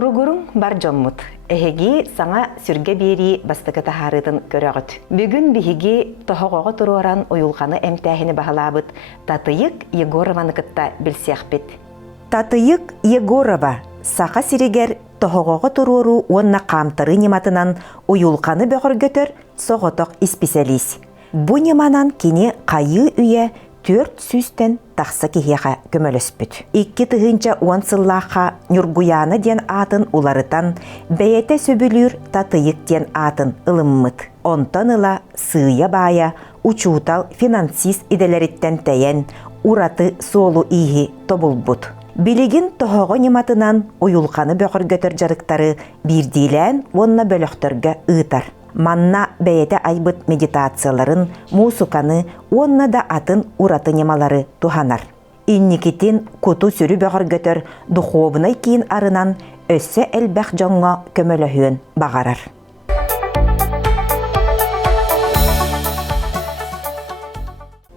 Туругурун бар жоммут. Эһеги саңа сүрге бери бастыгы тахарытын көрөгөт. Бүгүн биһиги тохогого туруаран уюлганы эмтәһини баһалаабыт Татыйык Егорованы кытта билсиэхпит. Татыйык Егорова саха сиригер тохогого туруору уонна камтары нематынан уюлганы бөгөргөтөр соготок специалист. Бу неманан кини кайы үйе 400-тен тахса кихеха көмөлөспүт. 2 тыгынча 10 сыллаха Нюргуяны ден атын уларытан, бәйете сөбүлүр Татыйык ден атын ылыммыт. Онтон ыла сыя бая, учуутал финансист иделериттен тәйен, ураты солу ихи тобулбут. Билигин тохого нематынан уюлканы бөкөргөтөр жарыктары бирдилен онна бөлөктөргө ыытар. Манна бәйете айбыт медитацияларын, музыканы, онна да атын ураты немалары туханар. Инникитин куту сүрү бөгөргөтөр духовнай кийин арынан өссө элбэх жоңго көмөлөһүөн багарар.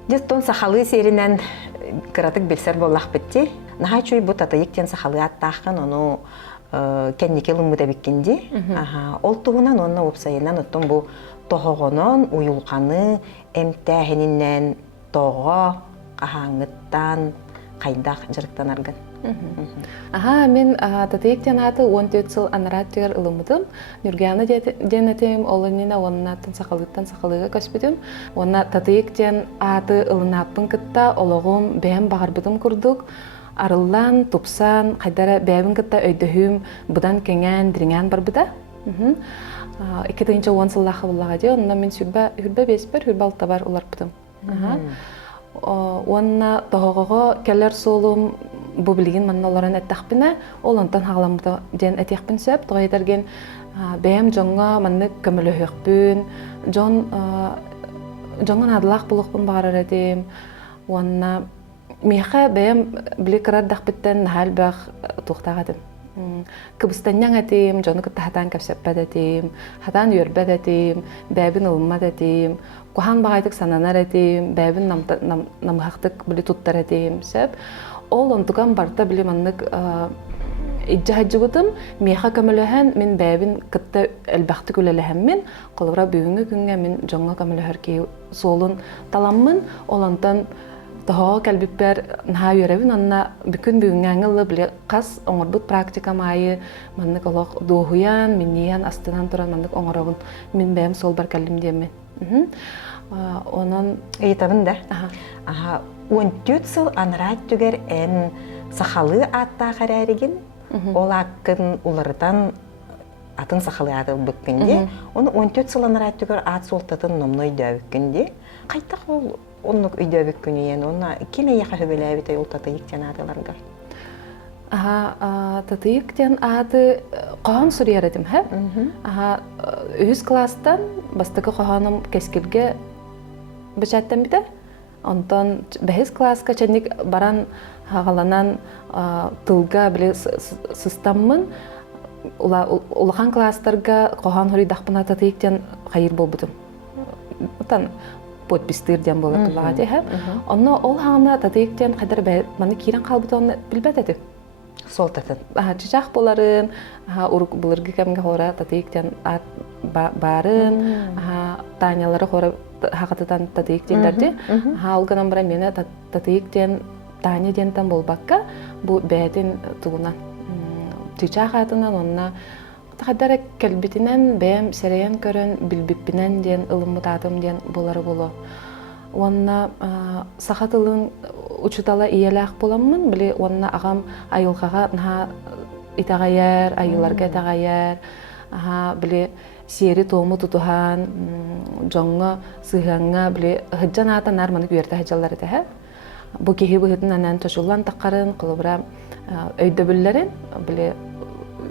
Дестон сахалы серинен кыратык билсер боллах битти. Наха чуй бу Татыйыктен сахалы аттахын ону кеннике лыммыда биккенди. Ол тугунан онна опсайынан оттон бу тохогонон уюлканы эмтәһининен того кахаңыттан кайдах жырыктан арган. Мен Татыйыктен аты 14 сыл анараттыр ылымытым. Нюргуяны денетем, олынина оннаттан сахалыттан сахалыга көспүтүм. Онна Татыйыктен аты ылынаппын кытта ологум бэм багарбытым курдук. Арыллан, тупсан, қайдара бәбін кітта өйдөхім, бұдан кәңән, діріңән бар бұда. 2-10 сыллақы бұллаға де, онына мен хүрбә беспер, хүрбә алта бар олар бұдым. Онына тоғығығы кәлер солым бұ білген манна оларын әттәқпіне, ол онтан хағаламыда ден әтеқпін сөп, тоға етерген бәйім жоңға манны көмілі өқпін, жоңын адылақ бұлықпын бағарар әдем, онына Меха бәйім білі қырар дақпыттен нахал бәқ туқтағадым. Кыбыстанняң әтем, жоны күтті хатан кәпсәппәд әтем, хатан үйербәд әтем, бәйбін ұлыммад әтем, кухан бағайтық сананар әтем, бәйбін намғақтық білі туттар әтем, сөп. Ол онтуған барта білі маннық иджа хаджығытым, меха көміліген мен бәйбін күтті әлбәқті көлеліген мен, қолыра бүйінгі күнге мен жоңға көмілігер кей солын таламмын, ол онтан Toho kalbipper naha yörevin onna bükün büyüngängilli bile kas oňorbut praktika maýy mannyk olak dohuyan minniýan astynan turan mannyk oňorawyn min bäm sol bar kallim diýemmi. Onan eýtabyn da. 14 syl anrat tüger en sahaly atta gararigin olakyn ulardan atın sahaly aty bükkendi. Onu 14 syl anrat tüger at soltatyn nomnoy däwikkendi. Kayta ol Оннук үйдөбүк күнүен, онна кеме яха хөбеләбите ул Татыйыктен атыларга? Татыйыктен аты қоған сүрер едім, хэ? Үз класстан бастықы қоғаным кескілге бішәттен біді. Онтан бәхіз класска чәнік баран ғаланан тылға біле сыстаммын. Улахан класстарға қоған хүрейдақпына Татыйыктен қайыр бол бұдым. Подпистырден болар тулаға дейхі. Онна ол хағына Татыйыктен қайдар маны кейрен қалбыты оны білбәт әді. Сол татын? Чичақ боларын, ұрық бұлырғы кәмге қора Татыйыктен барын, Танялары қора хақытыдан Татыйыктендерді. Олғанан бұра мені Татыйыктен Таня дентен болбаққа бұл бәйтін тұғынан. Чичақ атынан онна Қадара кәлбетінен бәйім сәрейен көрін білбіппінен ден, ылыммыт атым ден болары болу. Онна сақатылын учутала иеләқ боламын, біле онна ағам айылғаға итағайар, айыларға итағайар, біле сері тоғымы тұтуған, жоңға, сығанға, біле ғыджан атын арманы күйерді ғыджалар еті. Бұл кехі бұғытын әнән төшілан таққарын, қылыбыра өйді бүллерін, біле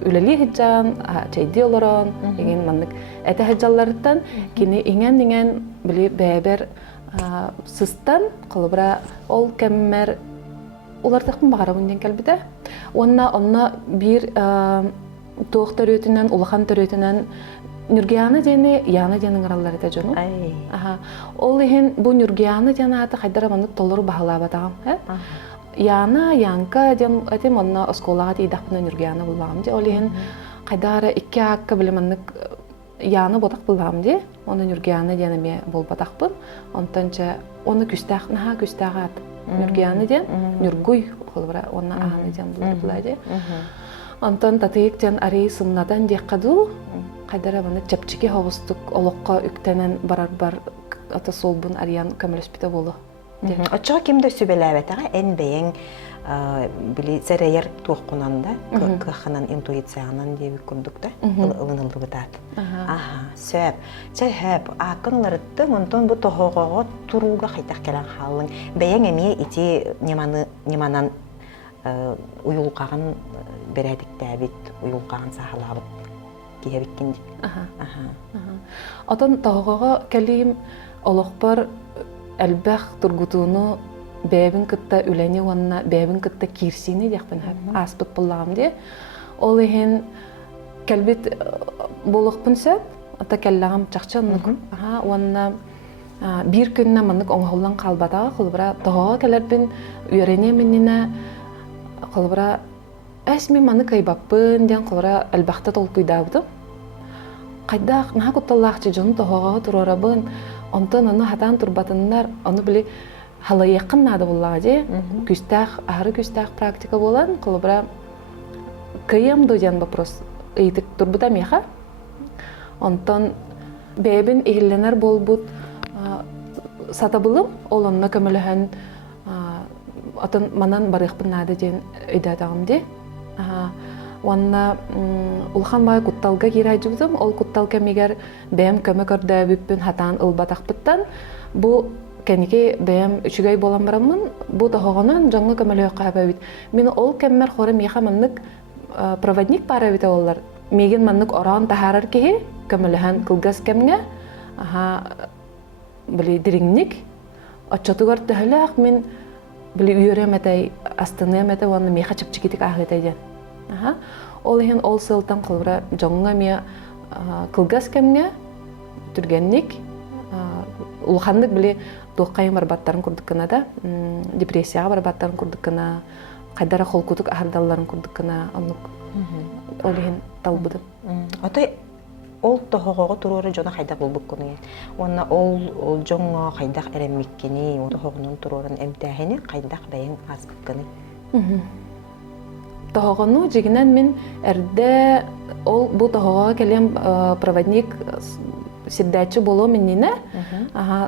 үләли хиджан, чайди олорон, еген маннык әті хиджалларыттан, кені иңен білі бәбер сыстан, қолыбыра ол кәммәр олардықпын бағара өнден кәлбіді. Онна бір тоқ төрөтінен, улахан төрөтінен Нюргуяны дені, яны денің аралар еті жону. Ол еген бұл Нюргуяны дені аты қайдара маннык толыру бағалабатағам. Яна, Янка, дем этим онна осколага тидахпына Нюргияна буллагам де. Олиһин кайдара икки акка билеманнык Яна ботак буллагам де. Оны Нюргияна денеме болбатакпын. Онтанча оны күстах, наха күстагат Нюргияна ден, Нюргуй холбара онна ааны ден булар де. Онтан татыйыктен ари сымнадан деккаду, кайдара баны чапчики хогустук олоққа үктенен барар ата солбун ариян көмөлөспүтө болу. Очо кимде сүбеләбетага эн бейин били серейер туоккунанда каханан интуициянан деби курдукта ылынылбытат. Сөп. Сөп акынларытты монтон бу тохогого туруга кайтак келен халын. Бейин эми ити неманан уюлкаган бередиктебит, уюлкаган сахалабыт киебиккин. Отон тохогого келим олоқпар әлбәх тургутуну бәбин кытта үләне ванна бәбин кытта кирсини дияқпын аспыт буллагам де. Ол ehen кәлбит болықпын сөп, ата кәллағам чақчаннык. Ванна бир күнна маннык оңғоллан қалбатаға қылбыра тоғаға кәлербін үйрене меніне қылбыра әсми манны кайбаппын ден қылбыра әлбәқті тол күйдабыдым. Қайдақ наға күтталлақчы жоны тоғаға тұрарабын. Онтон оны хатан турбатыннар, оны біле халайықын нады боллаға де, ары күстақ практика болан, қылыбыра кыйым дойден вопрос ыйтык турбута меха. Онтон бәбін игілленер болбут сатабылым, ол онына көміліген отын манан барықпын нады ден өйдатағым де. Онна улхан бай кутталга кирай жубдум, ол кутталга мегер бәм көмө көрдө бүппүн хатан ылбатакпыттан. Бу кенеке бәм үчүгай болан барамын, бу тохогонан жаңы көмөлө кабабит. Мен ол кеммер хорым яха маннык проводник парабит олар. Меген маннык оран тахарар кеhe көмөлөһөн кылгас кемге. Били дириңник отчотугар тәһләк мен били үйрәмәтәй астынемәтәй ванны меха чипчикитик ахытайдан. Ол ehen ол сылтан қылбыра жоңға мия кылгас кемге түргенник улхандык біле туққайын барбаттарын күрдіккіна да депрессияға барбаттарын күрдіккіна қайдара қолкутук ахардаларын күрдіккіна ол ehen талбыды. Отай ол тоғоғы тұруыры жона қайдақ болбық күні. Онна ол жоңға қайдақ әрәммеккені, тоғығының тұруырын әмтәхені қайдақ бәйін аспық күні. Тоғыну жегінен мен әрді ол бұл тоғыға келем проводник сирдәтші болу меннені.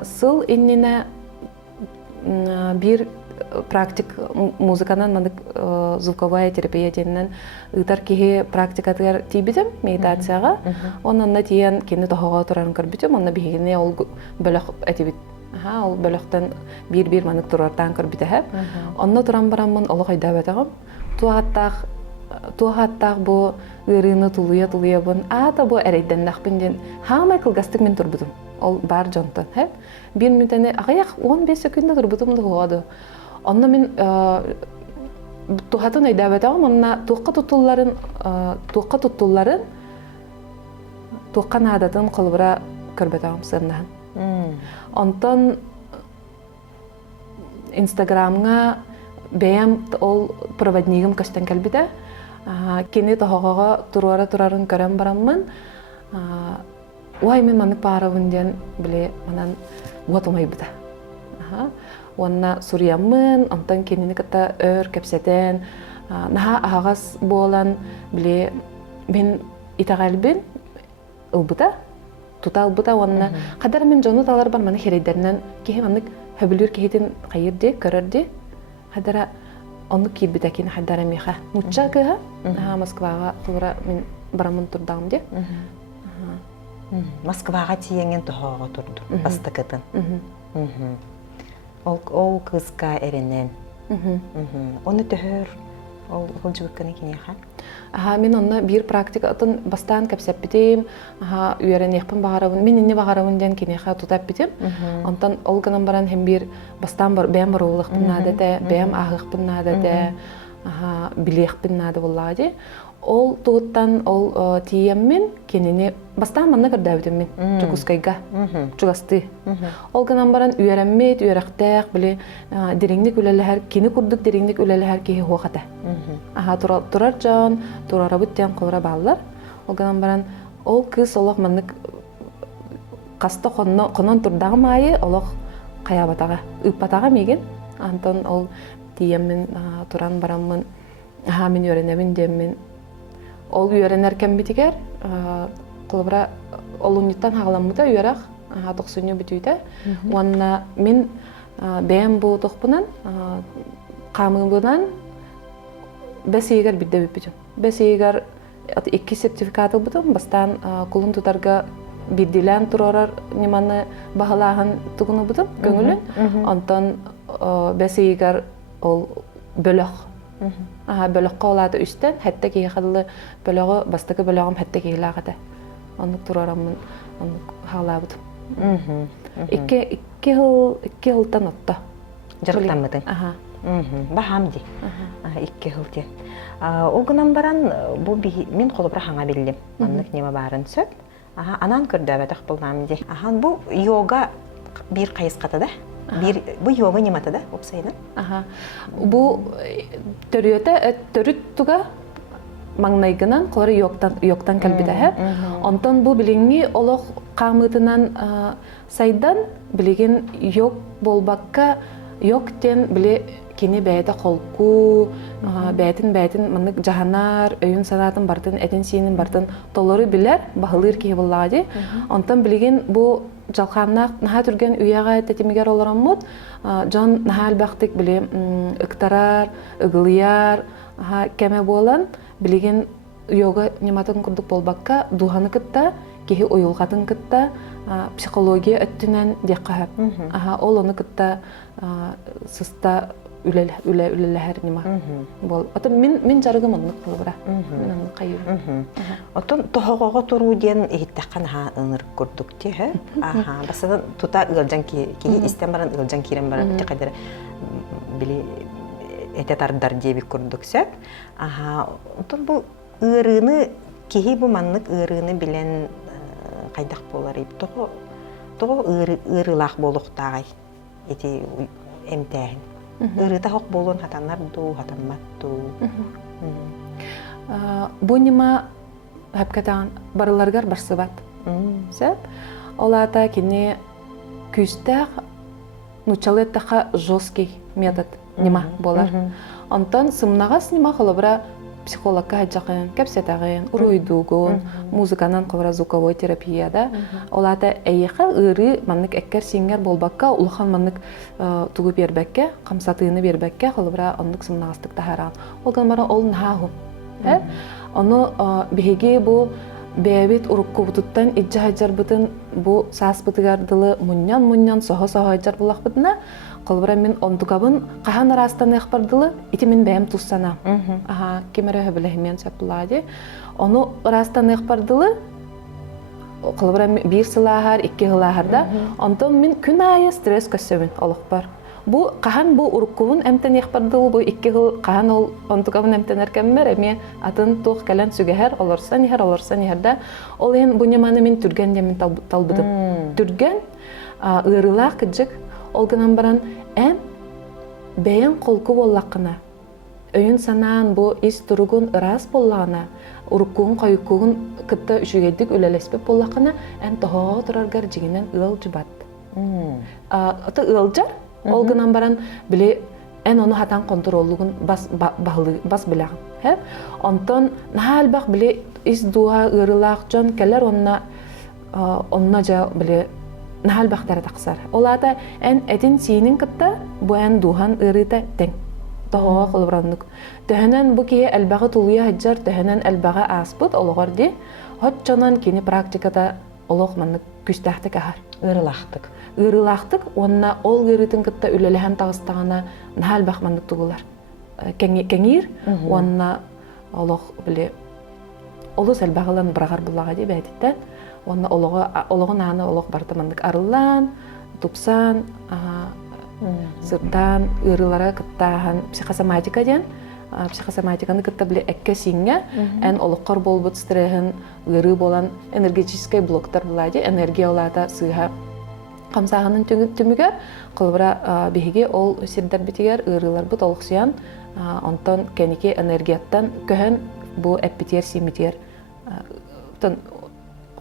Сыл еннені бір практик музыканан мандык звуковая терапия денен ытар кеге практикатыр тибидем медитацияға. Онна тиен кені тоғыға тұрарын көрбітем, онна бігіне ол бөліқ әтебет. Ол бөліқтен бір мандык тұрартан көрбітәхәп. Онна тұран барамын олы қайда бәтіғым. Туағаттақ бұ ғырыны тұлуя бұн, ата бұ әрейден нақпын ден, хамай кылгастық мен тұрбыдым. Ол бар жонтан. Bir müddəni, ағаяқ 15 секундда тұрбыдым дұғады. Онна мен туғатын әйдәбет ағым, онна туққа тұттуларын, туққан адатын қылбыра көрбет ағым сырнаған. Онтан Инстаграмға бәйім ол проводнигім көстен кәлбіді. Кені тоғаға тұрарын көрем барамын. Уай мен маны парауын ден біле манан уатылмай біді. Онна сұриямын, онтан кенені кітті өр кәпсетен. Наға ағас болан біле мен итағалбен ұлбыда, тута ұлбыда. Онна қадар мен жоны талар бар маны херейдерінен кеге манық хөбілер кегетін қайырде, көрерде. Хадара оны кибитәкин хадара миха. Муча кыга Москвага тура мен барамын турдам де. Москвага тиенген тоғаға турду. Бастыкытын. Ол кызга эренен. Оны төхөр ол жыбыкканы кинеха. Мен онна бир практика атын бастан кәпсәп битем. Үйәрен яқпын бағарауын, мен инне бағарауын ден кинеха тутап битем. Онтан ол гынан баран hem бир бастан бар бәм барулықпын нады да, бәм ағықпын нады да, билеқпін нады боллады. ол туыттан ол тиеммин кенени бастан манна кырдаабытым мен чукускайга чугасты. Ол гынан баран үйрәнмейт, үйрәхтәк биле дириңник үлеләһәр, кини курдук дириңник үлеләһәр ки хуаката. Турар жан, турарабыт тен кылра баллар. Ол гынан баран ол кыз олох маннык каста конон турдагы майы олох каябатага, ыппатага меген. Антон ол тиеммин туран бараммын. Мен үйрәнәмин деммин. Ол үйрәнәркән битигәр, кылбыра олуньтан хагаламыта үйрәк, токсунья битүйтә. Уанна мен бәм бу токпунан, камыбынан бәсегәр бидә бит. Бәсегәр 2 сертификаты бутым, бастан кулын тутарга бидилән турарар ниманы багалаган тугыны бутым, көңүлен. Антан бәсегәр ол бөлөк. Бөлөккө олады үстен, хәтті кей қадылы бөлөгі, бастықы бөлөғым хәтті кей лағады. Онық тұрарамын, онық халабыдым. Икки ғылтан отты. Жырықтан мұдың? Бахам де. Икки ғылтен. Олғынан баран, мен қолыбыра хаңа білдім. Анық неме барын сөп. Анан көрді әбәтіқ болдам де. Бұл йога бір қайысқаты да? Бу йога нематы да, опсайны? Бу төрүт туга маңнайгынан колары йоктан калбидәһә. Онтон бу билинги олох камытынан сайдан билеген йог болбакка йоктен биле кини бәйдә холку, бәйтин мынык жаһанар, өйүн санатын бартын, этин синин бартын толары билер, баһылыр ки буллади. Онтон билеген бу жалханнак наха түрген үйяга тетимигер олораммут, жон нахал бактык биле ыктарар, ыгылыяр, кеме болан билеген йога нематын курдук болбакка духаны кытта, кихи оюлгатын кытта, психология өттүнен деккахап. Ол оны кытта сыста үлеләһәр нима. Бол. Ата мен жарыгым онны кылбыра. Мен аны кайыр. Отон тохогого туру ден иттаккан ха ыныр курдук те, басадан тута ылжан ки истен баран ылжан кирен баран те кадер били этетардар деби курдук сөп. Отон бу ырыны кихи бу маннык ырыны билен кайдак болар ип. Того ырылак болуктагай. Эти эмтәһин. Ырыта хок болон хатаннар ду, хатанмат ду. Бу нима хәпкәтән барыларгар барсыбат. Сәп, олата кини күстәк нучалеттаха жесткий метод нима болар. Антон сымнагас нима холобра психологка хаҗакын, кәпсәтәген, уруйдугын, музыканан кылра звуковой терапияда. Олата әйеха ыры маннык әккәр сиңгәр болбакка, улхан маннык тугы бербәккә, камсатыны бербәккә холобра аннык сымнагастык тахаран. Олган бара ол наху. Аны беге бу бәбит урукку бутуттан иҗҗа хаҗар бутын бу сас бутыгардылы муньян сохо хаҗар булак бутына. Калбара мен ондугабын кахан арастан экбардылы, ити мен бәм туссана. Кемере билемен саплади. Оны арастан экбардылы. Калбара бир сылахар, 2 сылахарда. Онтон мен күн айы стресс көсөбүн алыкпар. Бу кахан бу уруккубун эмтен экбардылы, бу 2 сыл кахан ол ондугабын эмтен эркеммер, эми атын тух калан сүгәһәр, олорсан иһәрдә. Ол ен бу неманы мен түргән демен талбыдым. Түргән ырылак кыжык Олгынан баран бәйін қолку боллақына, өйін санаан бұ ис тұруғын ырас боллағына, ұрыққуғын қайыққуғын кітті үшігедік үлелеспеп боллақына, тоғаға тұрарғар жігінен ұл жұбат. Оты ұл жар, олгынан баран біле оны хатан контроллығын бас білағын. Онтон нахал бақ біле ис дуға ырылақ жон кәлер онна жа біле нахал бақтары тақсар. Олата әтін сиінің кітті бұ духан ырыта тәң. Тоғаға қолыбырандық. Төхінен бұ кие әлбағы тұлуя хаджар, төхінен әлбағы аспыт олығар де, хот жонан кені практикада олық манны күстәқтік ағар. Ырылақтық, онына ол ырытын кітті үлеліген тағыстағана нахал бақ маннық тұғылар. Кәңір, онына олық біле, олыс әлбағылан бірағар бұлаға де бәйтіттен, Онна олығын аны олық бартымандық арылан, тупсан, сыртан, ырылара кыттахан психосоматика ден, психосоматиканы кытта биле экке сиңе эн олуккар болбут стрехин ыры болан энергетический блоктар булади энергия олата сыха камсаганын түмүгөр кылбыра биһиги ол сирдер битигер ырылар бут олуксуян онтон кеники энергияттан көһөн бу эппитер симитер тон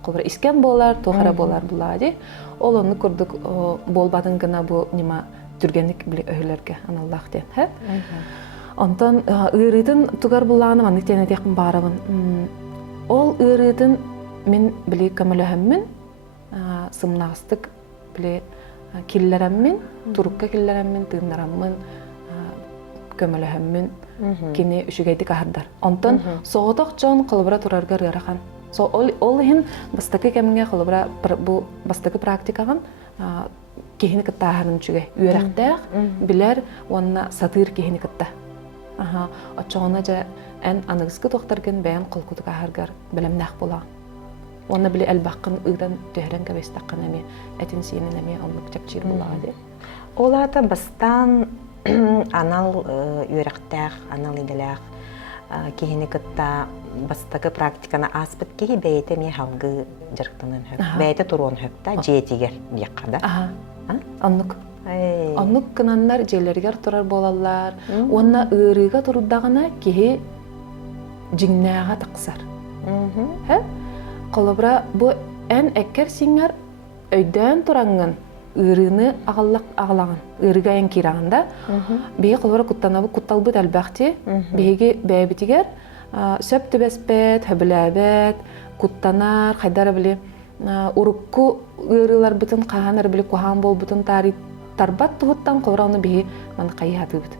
кылбыра искен болар тухара болар булади ол ону курдук болбадын гына бу нима түргенlik биле өһөлөргө аналлах ден хэ онтон ырытын тугар буланы манык тене текин барабын ол ырытын мен биле камалахыммын сымнастык биле киллереммин турукка киллереммин тынараммын көмөлөһөммүн кини үшүгейдик ахардар онтон сооток жон кылбыра турарга ырахан со ол хин бастакы кемге кылбыра бу бастакы практикаган кихини кыттаахарын чүге үөрактаах билер онна сатыр кихини кытта очоона же эн аныгыскы тохтарген бээн колкутук ахаргар билемнах була онна биле элбаккын ыдан төһөрөн кабестаккан эми этин сиинин эми оннук чапчир булагы Олата бастан анал үөрактаах анал иделаах кихини кытта бастакы практиканы аспыт кихи бэйте ми халгы жарктанын хөп бэйте туруон хөпта жетигер дияккада оннук оннук кынаннар желергер турар болаллар онна ырыга турдагана кихи жиңнээга таксар колобра бу эн эккер сиңер өйдөн турангын ырыны агалаган ырыга эн кираганда бии колобра куттанабы кутталбыт албакти биги бэбитигер сөп түбеспет хөбүлөбет куттанар хайдара били урукку ырылар бутун каанар били кухан бол бутун тари тарбат туһуттан колобра оны биги ман кайятыбыт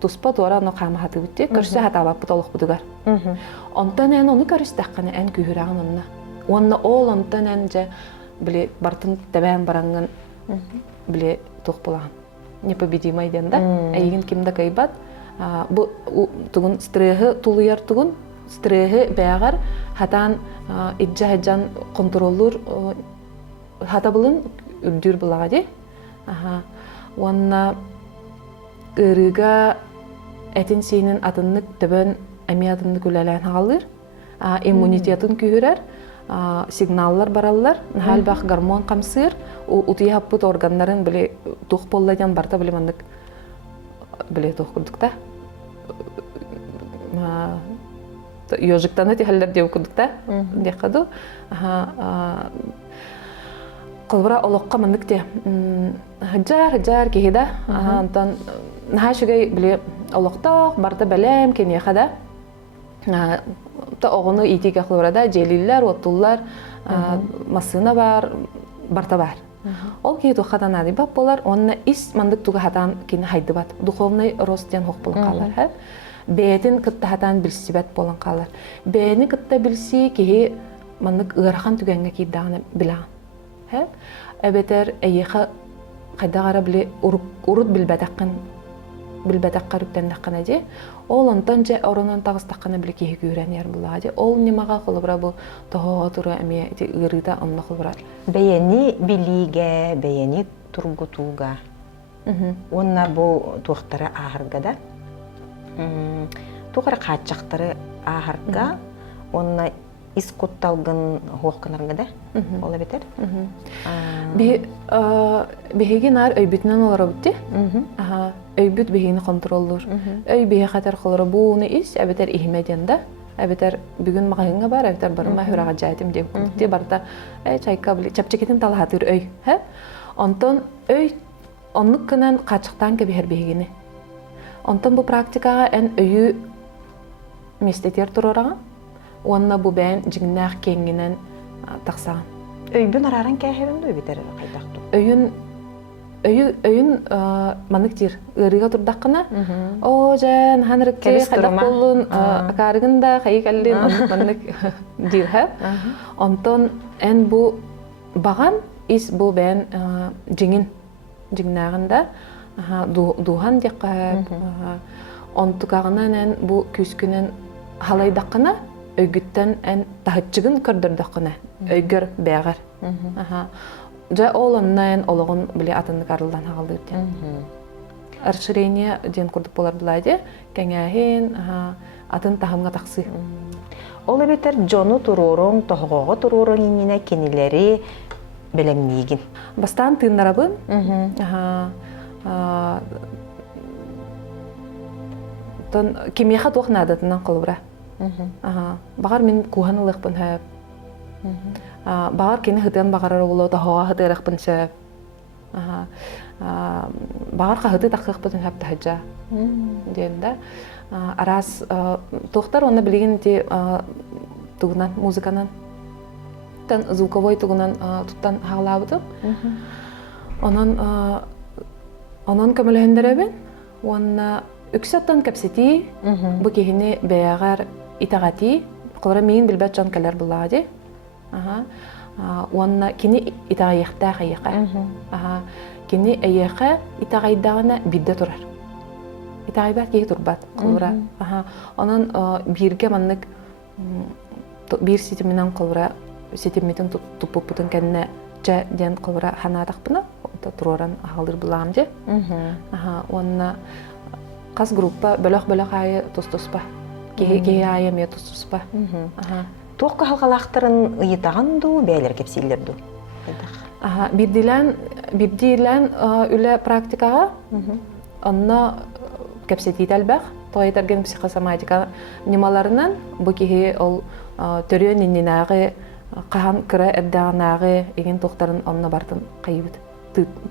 туспа туара но кама хатыбыт көрсө хатабап толук будугар онтон эн оны көрүстакканы эн күһүрагын онна ол онтон эн же биле бартын тебен баранган биле тух булаган непобедимый ден да эйгин кимде кайбат бу тугун стрехи тулуяр тугун стрехи бягар хатан иджаһаджан контроллур хатабылын үрдүр булага ди онна ырыга этин синин атыннык төбөн эми атыннык үлелен халыр иммунитетин күһүрер сигналлар бараллар халбах гормон камсыр утуя хаппут органнарын биле тух болладан барта биле мандык биле тух курдукта ёжиктаны тихаллар деп курдукта декаду кылбыра олокка мандык те хаджар кихида антан нахашыгай биле олокток барта белем кенехада та огону итиге кылбырада желиллер оттуллар масына бар барта бар ол ки тухадан адибап болар онна ис мандык туга хатан кини хайдыбат духовный рост ден хок болон калар бетин кытта хатан билсибет болон калар бени кытта билси ки мандык ырахан түгенге киддаганы билан эбетер эйеха кайдагара биле урут билбетаккан билбетаккарыптен же ол онтон же оронон тагыстаккана биле киһи күрэнер булади ол нимага кылбыра бу тоо туру эми ырыта онно кылбыра бэйэни билиге бэйэни тургутууга онна бу туохтары ааһарга тугара каачактары ааһарга онна искутталгын хуокканарга да ола бетер биһиги нар өйбүтүнөн олоробутти өйбүт биһигини контроллур өй биһи хатар кылыр бууну ис эбетер ихмеден да эбетер бүгүн магайынга бар эбетер барыма хүрага жайтым деп курдукти барта чайка били чапчекетин талахатыр өй онтон өй оннук кынан качыктан кебихер биһигини онтон бу практикага эн өйү местетер турорага онна бу бен жигнах кеңинен таксаган өйбүн араран кээхебин дой битер кайдакту өйүн маныктир ырыга турдаккана о жан ханрыкке кайдак болун акарыгында хайкаллин манык дир онтон эн бу баган ис бу бен жигнагында духан декка онтукагынан эн бу күскүнен халайдаккана өйгүттен эн тахычыгын көрдөрдөккана өйгөр бээгар жа ол оннан ологон биле атынды карылдан хагалдыр расширение ден курдук болар булайди. Кеңәһин атын тахымга таксы. Ол бетер жону турурун, тоһогого турурун инне кенилери белемнигин. Бастан тыыннарабын. Тон кемеха тухнадатынан кылбыра. Багар мен куханылыкпын хэп. Багар кени хытын багарар боло тоһога хытырыкпын сөп. Багар хыты такыкпын хэп таһжа. Денде арас тохтар оны билген те тугунан музыканан тан звуковой тугунан туттан хаглабыты. Онон көмөлөндөрөбүн. Онна үксөттөн кепсети бу кехини беягар итагати кылара мен билбет жан келер булади. Онна кини итагайыкта хайыка. Кини эйеха итагайдагына бидде турар. Итагайбат кеги турбат кылара. Онон бирге маннык бир ситиминен кылара ситимитин туппутун кенне жа ден кылара ханатакпына туроран агалыр буламды. Онна кас группа бөлөк айы тустуспа. Кеги айы ме тустуспа. Тоққа халқалақтарын ыйытаған ду, бәйлер кепсейлер ду? Бирдилен үлі практикаға, онна кепсетейді әлбәқ. Тоғайтарген психосоматика немаларынан бұл кеге ол түрен инненағы, қахан кірі әрдағанағы еген тоқтарын онна бартын қайыбыд,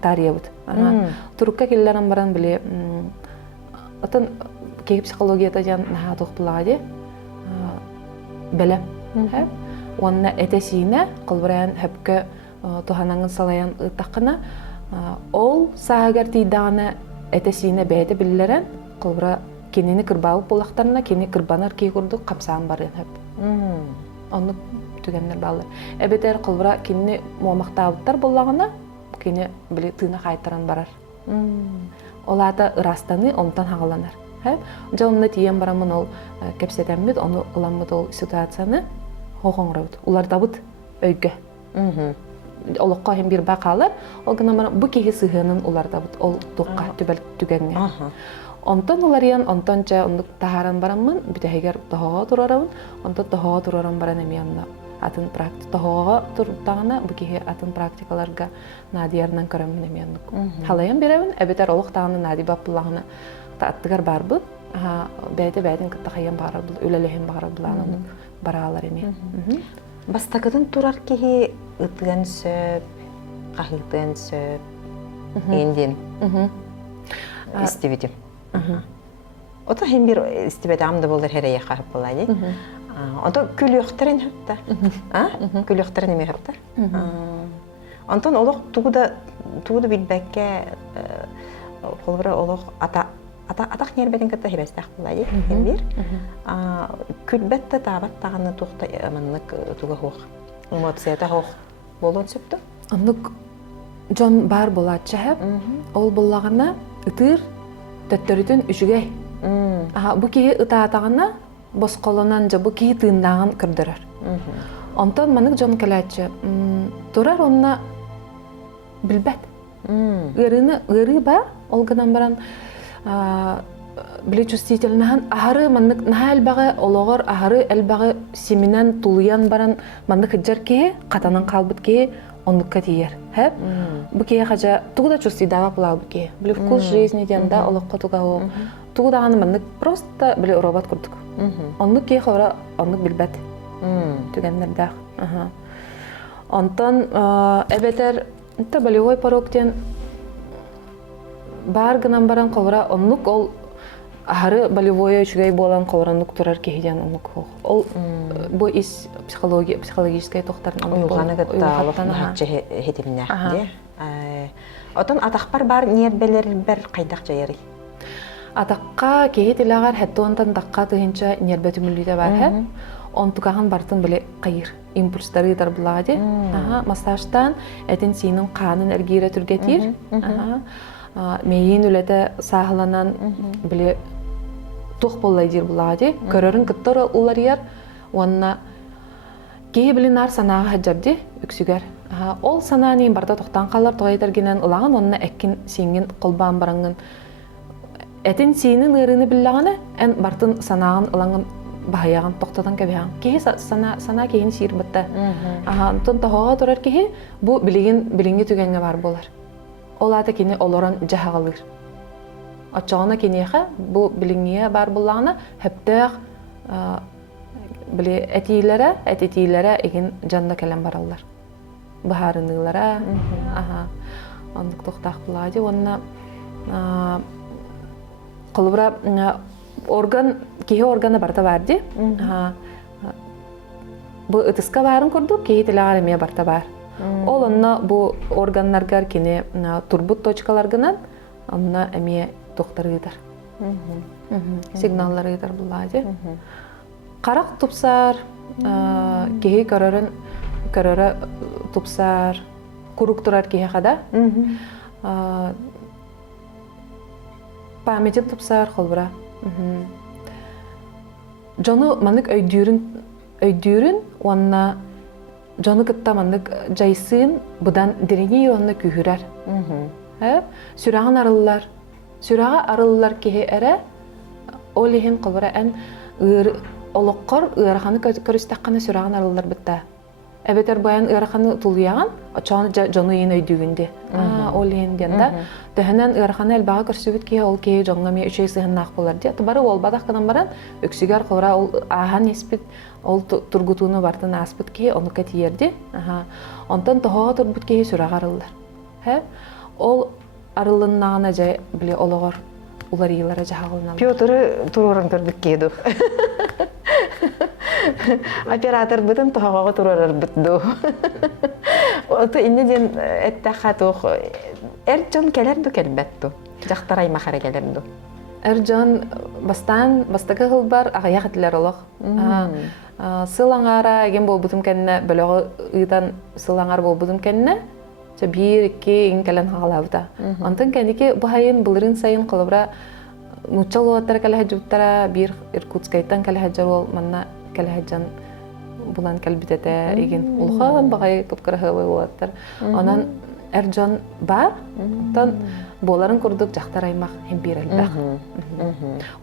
тариябыд. Турукка келлерін баран біле, отын кеге психологията жан наға тоқ бұлағады, бәлем. Онна этесине кылбыран хепке туханаңын салаян ыттакына ол саагар тийдагына этесине бәйте биллерен кылбыра кенени кырбаабы булактарына кени кырбанар кей курдук камсаан барын хеп. Онну түгеннер баллар. Эбетер кылбыра кени момактаабыттар буллагына кени биле тыына кайтаран барар. Олата ырастаны онтан хагаланар. Жонна тиен барамын ол кепсетеммит, оны ыламмыт ол ситуацияны хоғоңырабыт. Улар табыт өйгі. Олыққа хем бір бақалар, ол гына бұ кейі сығынын улар табыт, ол тұққа түбәл түгенне. Онтан улар ен, онтан жа ондық тахаран барамын, бүтәйгер тахоға тұрарабын, онтан тахоға тұраран баран әмиянна. Атын практика, тахоға тұртағына бұ кейі атын практикаларға надиярынан көремін әмияннық. Халайын беремін, әбетер олық тағына нади баппылағына тааттыгар барбы, бәйден кыттахайын барабыл, өлелеген барабыланы баралар эме. Бастакытын турар кеги ытыган сөп, қағылтыган сөп, енден истебетим. Ота хем бир истебет амды болдар херeye қағып болады. Онда күліқтірін хөпті. Күліқтірін еме хөпті. Онтан олық туғыда білбәкке қолбыра олық атақ нербеден кітті хебестәқ болады, бир. Күлбәтті табат тағаны туқта аманлық туға хоқ. Эмоцията хоқ болуын сөпті? Анлық жон бар болады чәхіп, ол болағына ұтыр төттөрүтүн үшүгей. Бу кии ытаатағына бос қолынан жа бу кии тыындағын кірдірір. Онтан манык жон кәләтші тұрар онына білбәт. Ғыры ба, ол гынан баран біле чувствительнахан ахары манык наха әлбәғі олығыр ахары әлбәғі семинен тулыян баран манык хыджар кеге, қатанан қалбыт кеге онлыққа тиер. Бу кеге қажа туғда чувствидава пылау бу кеге. Біле вкус жизни ден олыққа туға ол. Туғдағаны манык просто біле робот күрдік. Онлық кеге қора онлық білбәт. Түгендердәқ. Онтан әбетер болевой порогтен бар гынан баран қолыра онлық ол ахары болевой үшігей болан қолыранлық тұрар кейден онлық хоқ. Ол бұл ис психологическай тоқтарын Уйылғаны ғытталық нағатшы хетімнәқінде. Отын атақпар бар нербелер бір қайдақ жайыры? Атаққа кейт илағар хәтті онтан таққа тұхынша нербет үмілуді бар хәп. Онтуғаған бартын біле қайыр. Импульстары дар бұлады. Массажтан әтін сенің қанын әргейрі түргетір. Мейін үләді сағыланан біле тұқ болайдыр бұлады. Көрерін күттірі олар ер. Онына кейі білін ар санаға хаджабды үксігер. Ол сананын барда тоқтан қалар тоғайдар генен ұлағын, онына әккен сенген қолбан бараңын Этин синин ырыны биллағаны, ән бартын санағын ылаңын бахаяғын тоқтатан кәбіған. Кеһи сана кейін сиыр бітті. Антон тахоға тұрар кеһи, бұ білінге түгенге бар болар. Ол аты кені олоран жағалыр. Отчағына кенеға, бұ білінге бар болағына, әптіғ әтетейлері еген жанна кәлем баралар. Бұхарынылара, ондық тоқтақ бұлады. Онына қолыбыра кейі органы барта барды. Бұл ұтысқа барын көрді, кейі тілағар әме барта бар. Ол онына бұл органларғар кені турбут точкаларғынан онына әме тоқтарыдар. Сигналларыдар бұлады. Қарақ тұпсар, кейі көрірі тұпсар, күрік тұрар кейі қада. Паметин тұпсар қолбыра. Жоны манық өйдүрін, онына жоны кітта манық жайсын бұдан дереңей онына күйірер. Сүрағын арылылар кейі әрі, ол ехен қолбыра ән олыққыр ұйарақаны көрістаққаны сүрағын арылылар бітті. Әбетер баян ұйарақаны тұлияған, очағаны жоны ең өйдігінде. Ол ең дегенде, тәхінен ұйарақаны әлбаға көрсі бітке ол кейі жоңға ме үшей сығын нақ болар де. Бары ол бадаққынан баран, өксігер қолыра ол аған еспіт, ол тұргутуыны бартын аспыт кейі, оны кәтиерді. Онтан тұхаға тұрбыт кейі сүрағы арылылар. Ол арылыннағына жай біле олығыр, олар елара жағалынан. Пётры тұрорын көрдік кейді. Оператор бұтын тұхаға тұрорыр бұтды. Оты иннеден әтті қатуқ. Әрджон кәлерді кәлбәтті. Жақтар аймақары кәлерді. Әрджон бастағы ғыл бар ағая қатылар олық. Сылаңара еген бол бұтым кәніне, бөліғі ұйдан сылаңар бол бұтым кәніне, бір, екі, ең кәлін ғалауыда. Антын кәнеке бұхайын бұлырын сайын қылыбыра нұтчал олаттары кәлі жүттара, бір Иркутскайттан кәлі ол манна кәлі бұлан кәлбітеті еген ұлған бағай көпкірі олаттар. Онан әрджон бар, боларын көрдік жақтар аймақ хембир әлбәқ.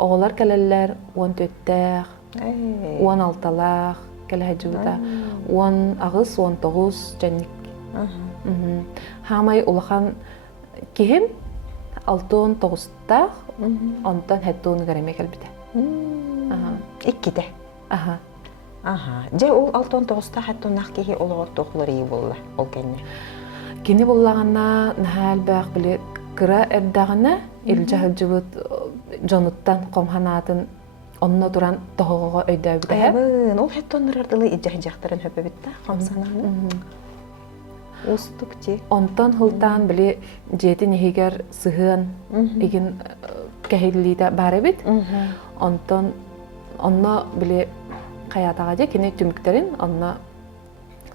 Оғылар кәлілер 14-тәқ, 16-лақ кәлі жүда, 10 ағыз, 19 жәнік. Хамай ұлған кейім 6-9-тақ, онтан хәтті оны ғараме кәлбіті. Иккіде? Жай ол 6-9-та хәтті нақ кейі олығыр тоқылыр ей болла, ол кәнне? Кені боллағына нәхәл бәқ біле кіра әрдағына елжағыл жывыт жоныттан қомханатын онына тұран тоғыға өйді өбіді әп? Ол хәтті оныр ардылы иджақ-жақтарын өпі бітті, қомсананы? Остық те? Онтан ғылтан біле жеті нехегер сығын еген кәхелілейді бәрі біт. Онтан онына біле қаятаға де кені түміктерін онына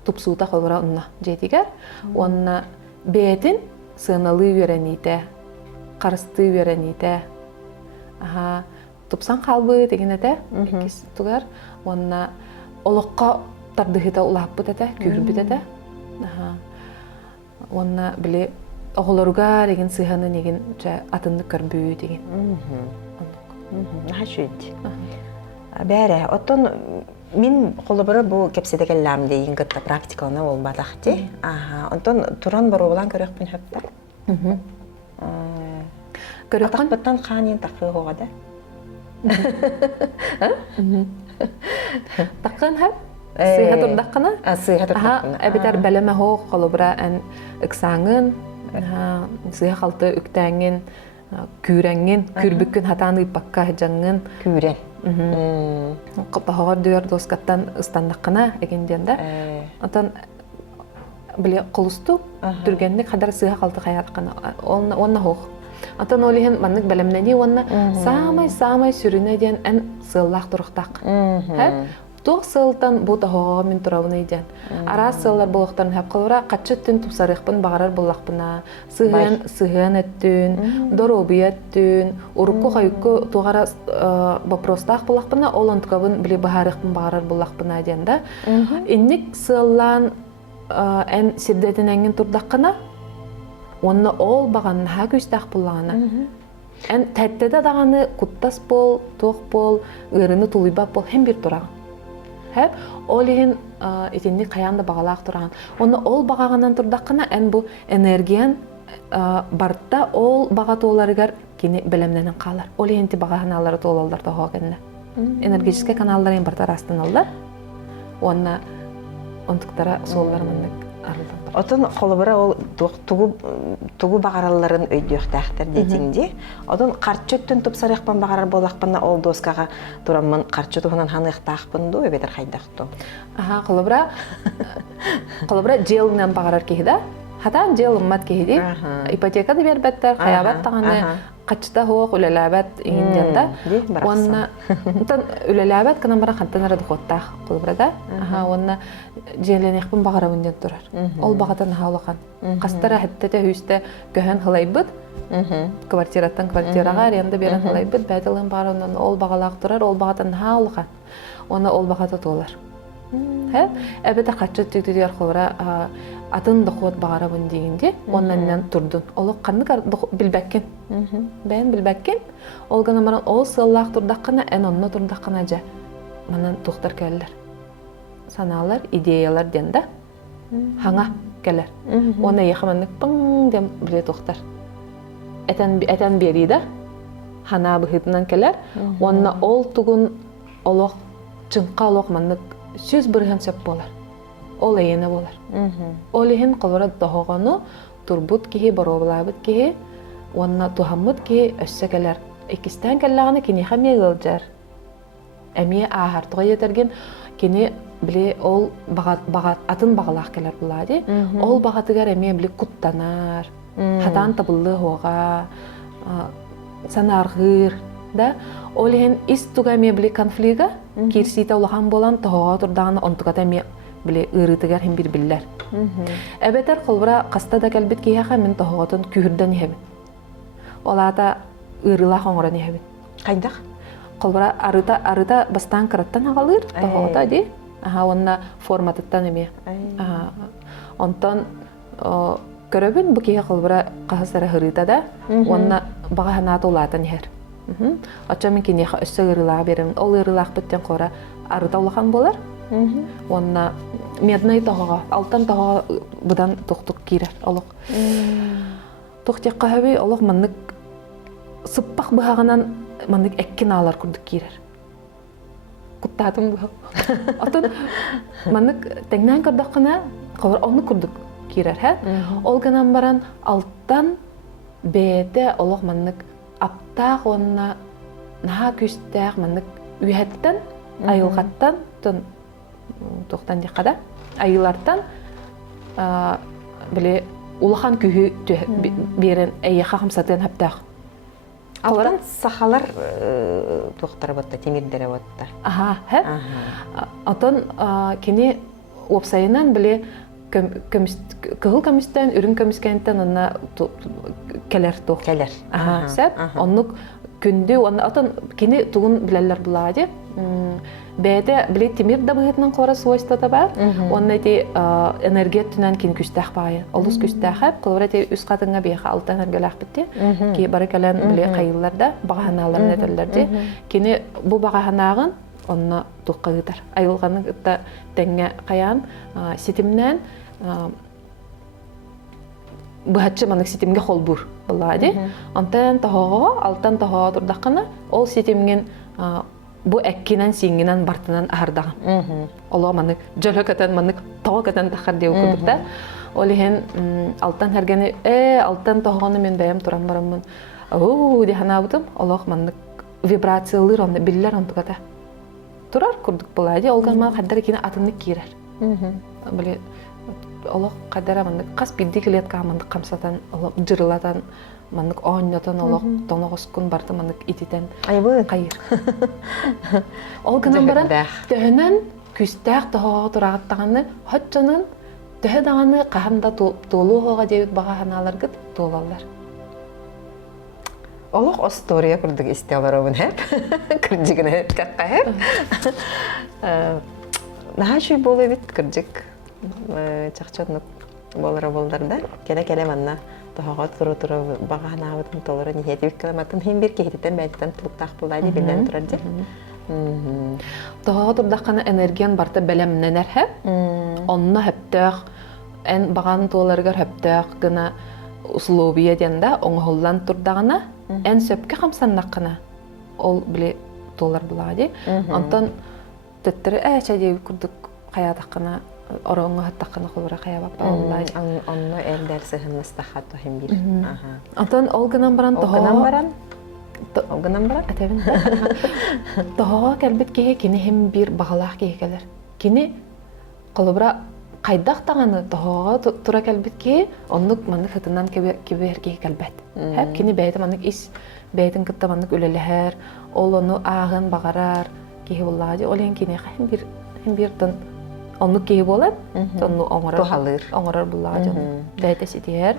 тупсуыта қолыра онына жетігер. Онына бәйтін сығыналы веренейті, қарысты веренейті. Тупсан қалбы деген әті, тұғар. Онына олыққа тардығыта ұлап бұт әті, күйір бүт әті. Онына біле оғыларуға деген сығаны неген атынды көрбүй деген. Наға шүйді. Бәрі, оттон мен қолыбыры бұл кепседегі ләм дейін ғытта практикалына ол бадақти. Онтон тұран бар олан көрек пін хөпті. Атақ бұттан қанен тақы оғады? Таққан хөп? Сыйға тұрдаққына? Сыйға тұрдаққына. Әбетер бәліме хоқ қолыбыра ән үксаңын, сыйға қалты үктәңін, күйрәңін, күрбіккін хатаны баққа жаңын. Күйрәң. Қопағығар дөйер доскаттан ұстандаққына әгенденді. Атан біле құлысту түргенлік қадар сыйға қалты қаярқына. Онна хоқ. Атан олиғын маннық бәлімнәне онна самай сүріне ден ән сыллақ тұрықтақ. Тух сылтан бу тахоо мен туравны иден. Ара сыллар болуктарын хап кылыра качыттын тупсарыкпын багарар боллакпына. Сыгын эттүн, доробияттүн, урукку кайыкку тугара вопростах боллакпына, олонткабын биле багарыкпын багарар боллакпына иден да. Инник сыллан эн сиддетин эңин турдаккына, онна ол баган ха күстак боллагана. Эн тәттеде дағаны куттас бол, тоқ бол, ырыны тулуйбап бол, hem bir тураған. Хәп, ол еген етенді қаянды бағалақ тұрған. Оны ол бағағанан тұрдаққына ән бұл энергиян бартта ол баға тооларыгар кені білімненін қалар. Ол егенті бағағаналары тоолалар тоға кәнді. Энергетический каналларын бартар астын алдар. Оны онтықтара соллармындық арылдан. Отын қолыбыра ол тугу бағараларын өйдіқтәқтір детіңде. Отын қарчөттін тұпсарықпан бағарар болақпанна ол доскаға тұрамын қарчөті ғынан ханықтақпын ду, өбетір қайдақту. Қолыбыра желінен бағарар кейді. Хатан жел уммат кейді. Ипотекады бербәттер, қаябат тағаны. Қачта хоқ үлеләбәт иңінденді. Онна үлеләбәт кынан бара қанттан арады қоттақ қолыбырада. Онна желен еқпін бағара өнден тұрар. Ол бағатан хаулыған. Қастара әттеті хүсті көһен хылайбыд. Квартираттан квартираға аренді берін хылайбыд. Бәділін бар ондан ол бағалақ тұрар. Ол бағатан хаулыған. Оны ол бағата толар. Әбеті қатшы түйтідер қолыра атын дұқуат бағарабын дегенде, оннан тұрдын. Олы қандық білбәккен. Бәйін білбәккен. Ол ғанамаран ол сыллақ тұрдаққана, ән онына тұрдаққана жа. Манан тұқтар кәлілер. Саналар, идеялар денді. Хаңа кәлер. Оны еқаманлық пың дем біле тұқтар. Әтән берейді. Хана бұхытынан кәлер. Онына ол тұғын олық, чыңқа олық манлық сөз бірген сөп болар. Ол әйені болар. Ол еген қолырат доғағаны тұрбұт кейі, баробылабыт кейі, онына тухаммыт кейі өссі кәлер. Екістен кәллағаны кені қаме ғылжар. Әмие ағартыға етерген кені біле ол атын бағалақ кәлер болады. Ол бағатығар әмие біле құттанар, хатан табылы оға, санарғыр. Ол еген іс тұға әмие біле конфлиға керсейті олаған болан тұғаға тұрдағаны онтығат әмие біле ырытыгар хем бир биллер. Әбетер қолбыра қаста да кәлбет кейхаға мен тоғығатын күйірден ехебін. Олата ырыла қоңыран ехебін. Қайдақ? Қолбыра арыта бастан қыраттан ағалыр тоғығыта де. Онына форматыттан еме. Онтан көрөбін бұл кейхе қолбыра қағысары ырыта да, онына бағаханаты олатын ехер. Отча мен кенеха өссі ырылаға беремін. Ол ырылақ біттен қора арыта олақан болар. Онна медный тоғыға, алтан тоғыға бұдан тоқтық кейрер, олық. Тоқтеққа өбей, олық маннық сыппақ бұғағынан маннық әккен алар күрдік кейрер. Құттатым бұға. Атын маннық тәңнен көрдіққына оны күрдік кейрер. Ол ғанан баран алтан бәйті олық маннық аптақ онына наға күстәқ маннық үйәттен, айылғаттан, тоқтан деқада, айылардан біле улахан күйі берін әйеқа қамсатын әптақ. Алтан сақалар тоқтары бұтта, темірдері бұтта. Атын кені опсайынан біле кығыл көмістен, үрін көміскенттен онына кәлер тоқ. Кәлер. Сәп, онық күнді, атын кені тұғын біләлер бұлады. Бәйді біле темір дабығытынан қора свойства таба, онна де энергет түнен кен күстәқ бағы. Олыс күстәқіп, қолыра де үз қатыңа бейқа алтан әргеләқ бітті. Ке бары кәлін біле қайыларда, бағаханаларын әтілерде. Кені бұл бағаханағын, онна тұққа ғытар. Айылғаны ғытта тәңе қаян, сетімнен бұхатшы манық сетімге қол бұр болады. Онтан тағыға, алтан тағыға тұрдаққаны, ол сетімген bu әккенен сеңгенен бартынан ағардаған. Олы манық жөлі көтен, манық тағы көтен тақыр деу көдікті. Ол еген алтан әргені, алтан тағығаны мен бәйім тұрам барамын. Дехана абытым, олық манық вибрациялыр онды, білілер онды көті. Тұрар күрдік болады, олған маған қаддар екені атынық кейрер. Олық қаддара манық қас білді келет қамандық қамсатан, жырылатан, маннык ооннотон олох тоногоскун барды маннык ититен кайыр. Ол гынан баран төһөнөн күстәк тоһоо турагаттаганы хотчонун төһө даганы каханда толуога дебит баганалар гыт толалар. Олох история курдук истеларобун хеп. Кырдыгына хеп какка хеп. Нахаши боле бит кырдык. Чакчонук болара болдарда. Келе-келе манна Тоһоҕо тура бағанаабытын толора ниһиэтибик каламатын хин бир киһититен бәйтитен тулуктаах буллаади билэн турар дьэ. Тоһоҕо турдаххана энергиян барта бэлэмнэнэрхэ. Онно хөптөөх эн баган туоларыгар хөптөөх гына условия диэнда оҥоһуллан турдагана эн сөпкө хамсаннаккана ол биле туолар булаади. Онтон төттөрү эчэдиэби курдук хаятаккана ороңго хаттаккана холура хаябаппа булаади. Онно элдер сыһыннастахат тохим бир. Онтон ол гынан баран тоһоҕо Огынан баран? Атабин. Тоһоҕо кэлбит киһи кини хим бир бағалаах киһи келер. Кини колобра кайдах таганы тоһоҕо тура кэлбит киһи оннук маннык хытынан кибер киһи кэлбэт. Хэп кини бэйти маннык ис бэйтин кытта маннык үлэлэхэр, ол ону аагын багарар киһи буллаади. Олен кини хим бир тон оннук киһи болар. Тонну оҥорор буллаади. Бэйти ситиһэр.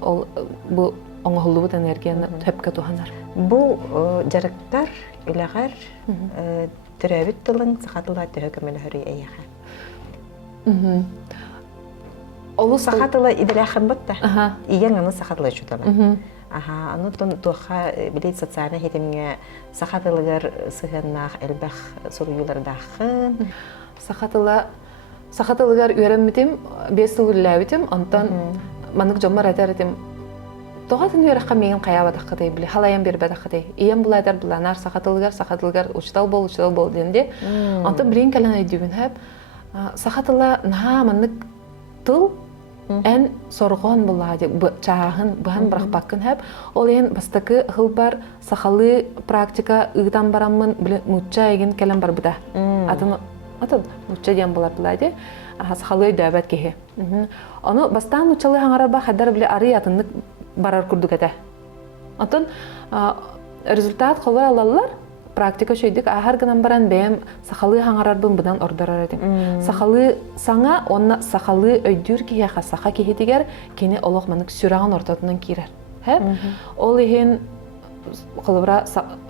Ол бу оңоһуллубут энергияны төпкө туханар. Бу жарыктар үлэгэр төрөбүт тылың сахатылар төһө көмөлөһөрүй эйэхэ. Олу Сахатыла иделэхын бытта. Ийен аны сахатыла чутала. Аны туха билет социальный хетимге сахатылыгар сыгыннах элбэх суруюлардахын. Сахатылыгар үйренмитим, 5 жыл үлләбитим, онтон манык жомар әтәритим. Тоғатын үйрәққа мейін қаябадаққыдай біле, халайын бербадаққыдай. Иен бұлайдар бұланар, сақатылығар, учтал бол денде. Антын білейін кәлін өйдігін әп. Сақатыла наға маннык тыл ән сорғын бұлады, чағын, бұған бірақпаққын әп. Ол ең бастықы ғыл бар сақалы практика ұғдан барамын біле мұтча еген кәлін бар бұда. Атын мұтча ден бұлар бұлады. Сақалы өйді кеге. Оны бастан мұтчалы хаңарар ба қадар біле ары атынлық барар курдук эте. Антон результат холор алалар практика шөйдик ахар гынан баран бэм сахалы хаңарарбын бұдан ордорар эдим. Сахалы саңа онна сахалы өйдүр кияха саха кихетигер кені олық манык сүраған ортатынан кирер. Ол ехен холора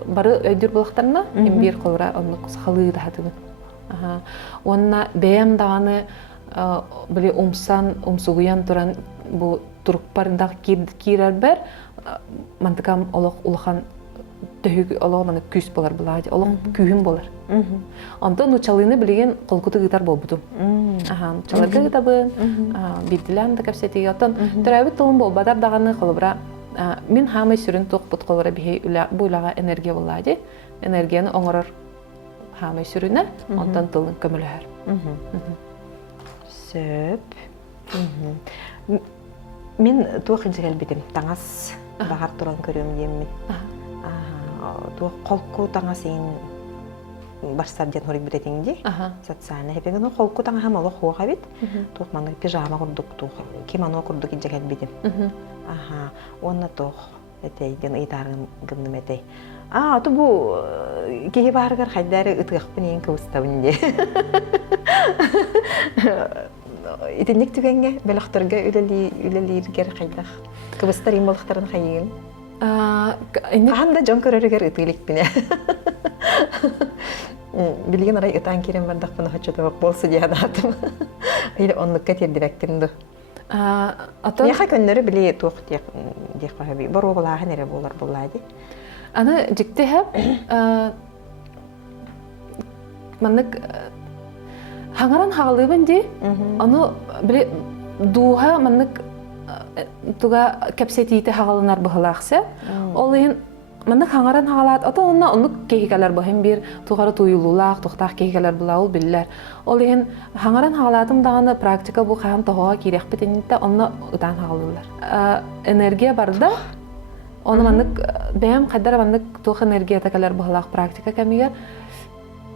бары өйдүр бұлақтарына бир холора оннық сахалы дахатыгын. Онна бэм дағаны біле умсугуян туран bu turukparındak kirer ber mantıkam olaq ulahan töhüg olaq mana küs bolar buladi olaq kühüm bolar. Ondan uçalını bilген kolkutu gitar bolbudu. Çalarga gitabın bildilen de kapseti yatan törəbit toğun bol badar dağını kolubra min hamay sürün toqput kolura bihi bu ulağa energiya buladi. Energiyanı oңoror hamay sürüne ondan tılın kömülüher. Söp. Мен туох инжегел битим. Таңас багар туран көрөм демми. Туох колку таңас ин барсар ден хорик битетинди. Социальный хепеген колку таңа хамалы хуга бит. Туох маны пижама курдук туох. Кимоно курдук инжегел битим. Онна туох этейген итарын гынным этей. Ту бу кеге баргар хайдары ытыгакпын ен кыбыстабын де. Итинник түгенге белахтырга үлелиргер хайдах. Кыбыстар ин балыктарын хайыгын. Аханда жон көрөрүгер ытылык бине. Билген арай ытан керен бардак бана хачатабак болсу диядатым. Или оннукка тердиректиринду. Яха көннөрү биле туох диэх баһаби. Бору балаха нере болар буллады. Аны жикти хэп маннык хаңаран хағалыбын де, аны біле дуға маннык туға кәпсетейті хағалынар бұғылақсы. Ол ең маннык хаңаран хағалат, ата онна оннық кейкелер бұхын бір туғары туйылулақ, туқтақ кейкелер бұлауыл білілер. Ол ең хаңаран хағалатым дағаны практика бұл қаған тұғыға керек бітенетті, онна ұтан хағалылар. Энергия барда, оны маннык бәйім қаддар маннык туғы энергия тәкелер бұғылақ практика кәмегер,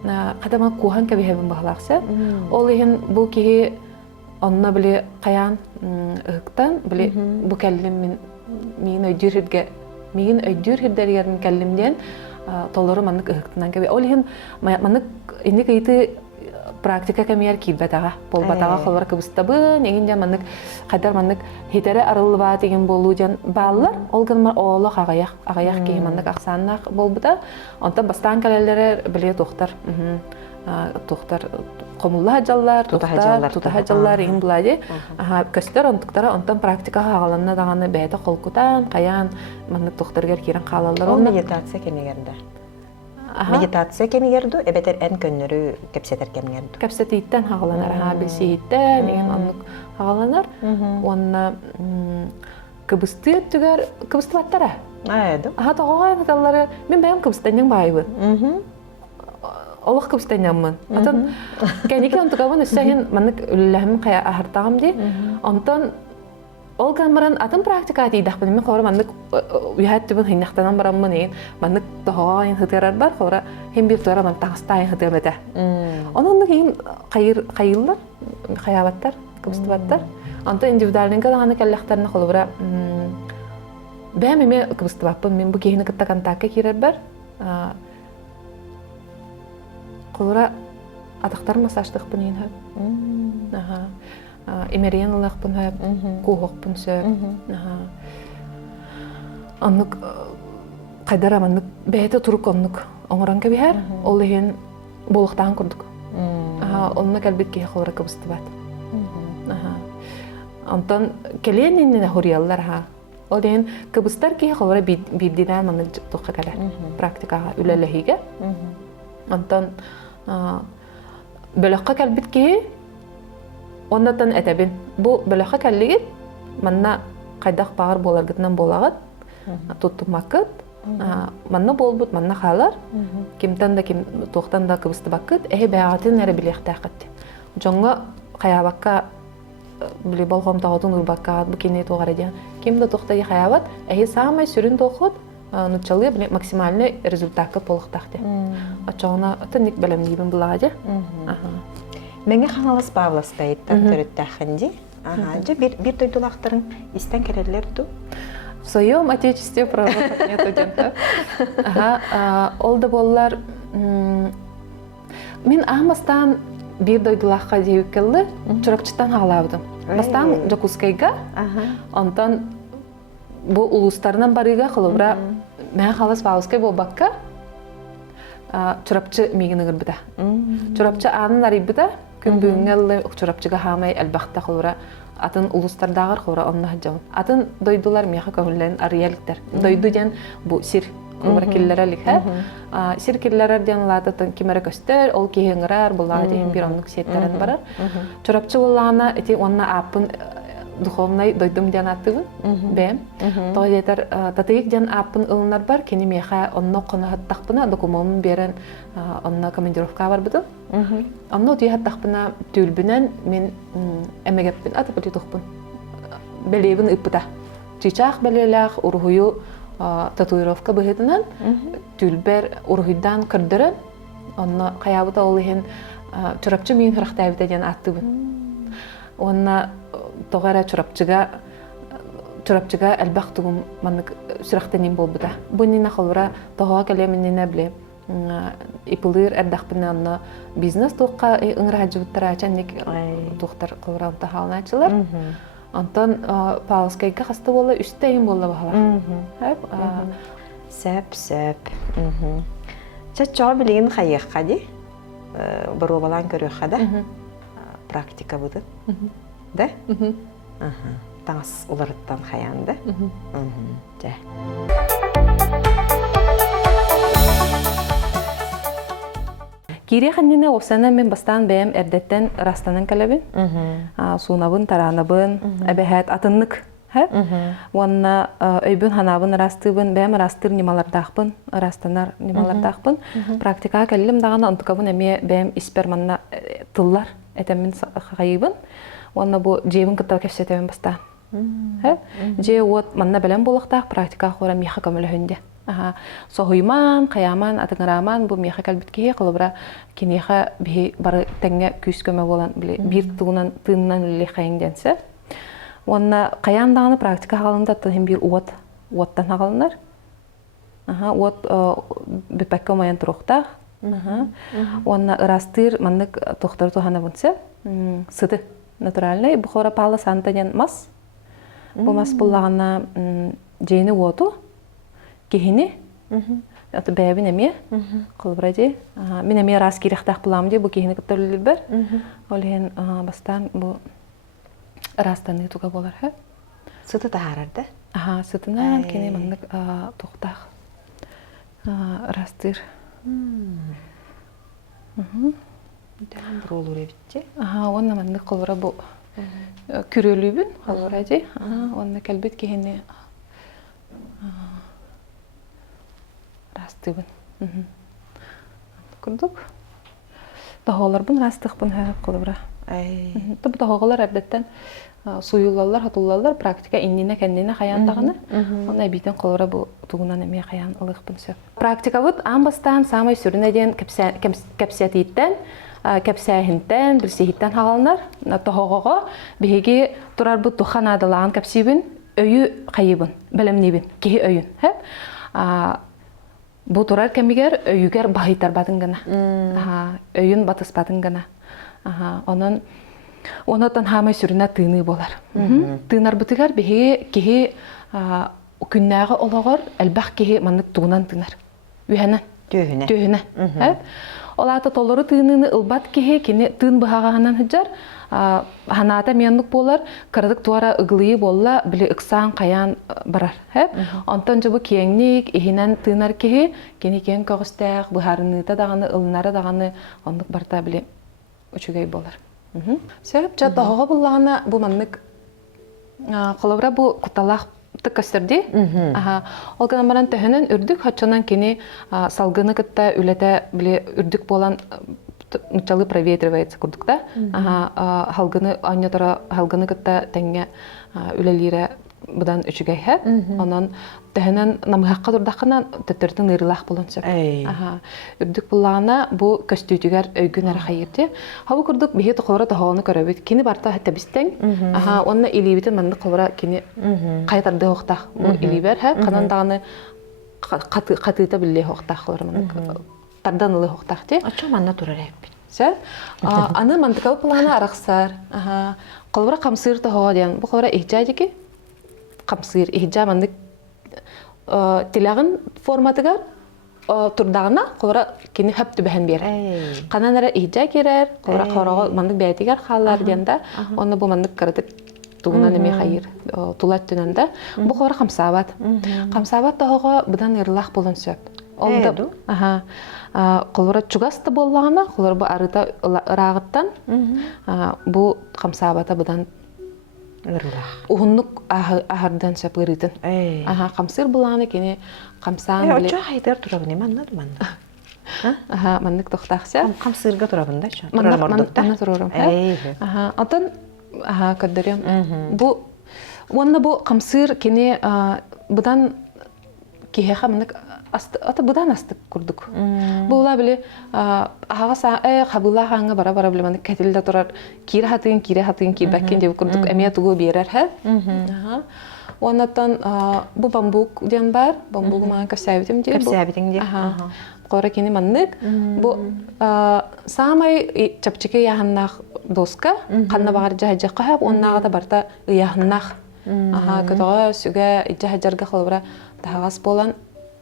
қадама кухан кәбихебін бағылақсы. Ол ехін бұл кейі онына біле қаян ұқтан, біле бұл кәлім мен өйдір хирдерігерін кәлімден толыры маннык ұқтынан кәбе. Ол ехін маннык инdik үйті практика кәмейер кейбатаға, болбатаға қолуар кыбыстабын, егін жан маннык қадар маннык хетері арылы ба деген болу жан балылар, ол ғанмар оғылық ағаяқ кейі маннык ақсаннақ болбыда. Онта бастан кәлелері біле тоқтар. тухтар комулла жаллар, тутаха жаллар ин булади. Көстөр онтуктара онтон практика хагаланна даганы бәйте колкутан, каян манны тухтаргер кирен калалар. Ол медитация кемегерде. Медитация кемегерду, эбетер эн көннөрү кепсетер кемегерду. Кепсетиттен хагаланар, билсииттен, ин аннык хагаланар. Онна кыбысты түгер, кыбысты баттара. Айду. Тоғай наталары, мен бәйім кыбыстайнен байыбын. Олық кыбыстайненмын. Атын, кәнеке онтуғабын өссәйін маннык үліләхімін қая ахыртағым дей. Онтан, ол ғанбаран атын практика атейдақпын. Мен қора маннык үйәт түбін хейнақтанан барамын еген. Маннык тоғайын хытырар бар, қора хем бір туара маннык тағыстайын хытыр бәді. Онынды кейін қайылдар, қаябаттар, кыбысты баттар. Онтан индивидуалненгі дағаны кәлләқтарына қолы бұра бәм еме кыбысты баппын, мен бұл кейіні кітта контакқа керер бар. Қолыра атақтар массаждықпын ең хөп. Емерен ұлақпын хөп, қоғықпын сөп. Аннық қайдар аманнық бәйті тұрық оннық оңыран көбі әр, ол ең болықтағын күрдік. Онына кәлбет кейі қолыра кыбысты бат. Антон келен еніне хұриялар Ол дейін кыбыстар кейі қолыра бейдінен маны тұққа кәлі практикаға үләліхіге. Антон бөліққа кәлбіт кейі оннаттан әтәбін. Бұл бөліққа кәлігіт манна қайдақ бағыр боларғытынан болағыт, тұттымақыт, манна болбыт, манна қалар, кемтан да тоқтан да кыбысты бақыт, әйі бәғатын әрі білеқті әқытті. Жоңға қаябаққа Били болгом тагытын урбаккат, бу кене тоғар еден. Кемді тоқтай хаябат, әйі самай сүрін тоқыт, нұтчалы максимальный результатқа полықтақты. Ачауына тінік бәлем дейбін бұлады. Мәңе қаңалас бағыластайыттан түріттәқінде. Bir тойтулақтарын істен керелер ду? В своем отечестве проработать нету дента. Олды боллар, мен амастан bir doydulaqqa deyip keldi, çorapçıdan ağlabdım. Bastan Jakutskayga, ondan bu uluslarından barıga qılıbra, mən xalas Pauskay bolbaqqa çorapçı migini girbida. Çorapçı anın aribida, gün büyüngəl çorapçıga hamay elbaqta qılıbra, atın uluslardağır qılıbra onna hacavun. Atın doydular miyaqa köhüllərin ariyaliklər. Doydu den bu sir Kubra killere likhe. Sir killere diyen latatan kimere göster, ol kihengerer, bular diyen bir onluk siyetlerin barar. Çorapçı olağına eti onna apın dуховный doydum diyen atıgı, bem. Toğa yeter, tatayık diyen apın ılınar bar, keni meha onna konu hattaqpına, dokumamın beren onna komandirovka var budu. Onna otuyu hattaqpına tülbünen men emegeppin atıp ötü tuqpın. Belebin ıppıda. Çiçaq belelaq, urhuyu татуировка быһытынан түлбер урһуйдан кырдырын онна каябыта ол иһин чурапчы мин хырахтайбыта диэн аттыбын. Онна тоғара чурапчыга элбах тугум маннык сүрахтанин болбута. Буннина холура тоғага келеминина биле ипылыр эрдахпына онна бизнес туққа ыңырахажыбыттара ачанник туқтар кылыранта халначылар. Антон Pauskayga хасты болла, үстәйін болла бағалар. Сөп. Чачо білген қайыққа де, бір обалан көріққа да, практика бұды. Да? Таңыз оларыттан қаянды. Кире ханнина осана мен бастан бәем әрдеттен растанын кәлебін. Суынабын, таранабын, әбәхәт атыннық. Онна өйбін ханабын растыбын, бәем растыр немалардақпын, растанар немалардақпын. Практикаға кәлілім дағана ұнтықабын әме бәем исперманна тыллар әтәмін қайыбын. Онна бұл жейбін күттал кәпсетемін бастан. Жей от манна бәлем болықтақ практикаға қора меха көмілі хүнде. Соғуйман, қаяман, атыңыраман, бұл меха кәлбіткеге қылыбыра кенеға бары тәңе күз көмі болан, бір тыңынан үлі қайыңденсі. Онна қаяндағыны практика қалында тұхын бір оттан ағалынар. От бүпәкке омайын тұрықтақ. Онна ұрастыр маннық тоқтар тұханы бұнсы. Сыды натуральный. Бұқора палы сантанен мас. Бұл мас бұллағына жейіні оту. Кехіне аты бәбин эме кылбыра ди. Мен эме раз кирехтах булам ди, бу кихини кыттырылыр бер. Олен бастан бу растаны туга болар ха. Сыты тахарарда. Сытынан кене мандык тоқтақ растыр. Дәм бір олыр әбітте. Онна мандык қолыра бұл күрелүйбін қолыра де. Онна кәлбет кехене растыбын. Күрдік. Тағалар бұн растық бұн қолыра. Бұл тағалар әбдеттен суюлалар, хатуллалар практика иннина кәннина хаяндағаны. Оны әбейтен қолыра бұл туғынан әме хаян ылық бұн сөп. Практика бұд амбастан самай сүрінеден кәпсәтейттен, кәпсәйінттен, білсейіттен хағалынар. Тоғығыға бігеге тұрар бұд тұқан адылаған кәпсейбін, өйі қайыбын, білімнейбін, кеге өйін. Бұл тұрар кәмігер өйігер бағыйтар бадың гына. Өйін батыс бадың гына. Онотан хамай сүрүнә тыны болар. Тынар бутыгар беге кеге күннәгы ологор әлбәх кеге маннык тугунан тынар. Үһәнә. Төһенә. Олата толору тыныны ылбат кеге кене тын баһаганан хыҗар. Ханата меннук болар, кырдык туара ыгылые болла, биле ыксан каян барар. Онтон жобу кеңник, ихинен тынар кеге кене кен когыстак, бухарыныта даганы, ылнары даганы ондук барта биле үчүгөй болар. Сәбәп чатаға буллағына бұл маннык қолабыра бұл құталақ тыққастырды. Ол ғанамаран тәхінен үрдік, хатчанан кені салғыны күтті үләті біле үрдік болан началы проветривается күрдікта. Халғыны күтті тәңе үләлері бұдан үчігей хәп. Онан тәхінен намығаққа тұрдақынан төттірдің ырылақ болын сөп. Үрдік бұлағына бұл көстүйдігер өйгін әрі қайырды. Хабы күрдік бейе тұқылыра тұғалыны көрәбет. Кені барта әтті бістен, онына илейбетін мәнді қолыра кені қайтарды оқтақ. Бұл илейбер хәп, қанандағыны қатыйта білі оқтақ қолыра мәнді. Тардан ұлы оқтақ де. Ачу манна тұрар әппін. Аны мандықалы бұлағына арақсар. Қолыра қамсыр тұғаға дейін. Бұл қолыра ихжайдеке қамсыр, ихжа мандық тилағын форматыгар турдағына қолыра кені хөп түбәхін бер. Қананара ихжа керер, қолыра қорағы мандық бәйтігер қалар дейінда, оны бұл мандық қарадық туғынан еме қайыр, тулат түнінде. Бұл қолыра қамсабат. Қамсабат тағыға бұдан ерлақ болын сөп. Олды қолыра чугасты болғана, қолыра бұл арыта ұрағыттан, бұл қамсабата бұдан Ухуннук ахардан сөп ырытын. Қамсыр бұлағына кені қамсаң біле. Оча хайдар тұрабын емен, аннады манна? Маннык тоқтақсы. Қамсырға тұрабын да? Манна тұрарым. Атын көддірем. Онна бұл қамсыр кені бұдан кехеға маннык аты бұдан астық күрдік. Бұла біле ағаса қабылла қаңы бара-бара біле маннык кәтілді тұрар кері хатығын кейбәккен деп күрдік әме тұғы берер хәл. Оннаттан бұл бамбук ден бар, бамбуғы маған көпсәбетім де. Көпсәбетің де. Қора кені маннык. Бұл самай чапчеке яғыннақ доска, қанна бағар жағыққа хәп, оннаға да барта яғыннақ. Көтіға сүге жағырға қылыбыра тағас болан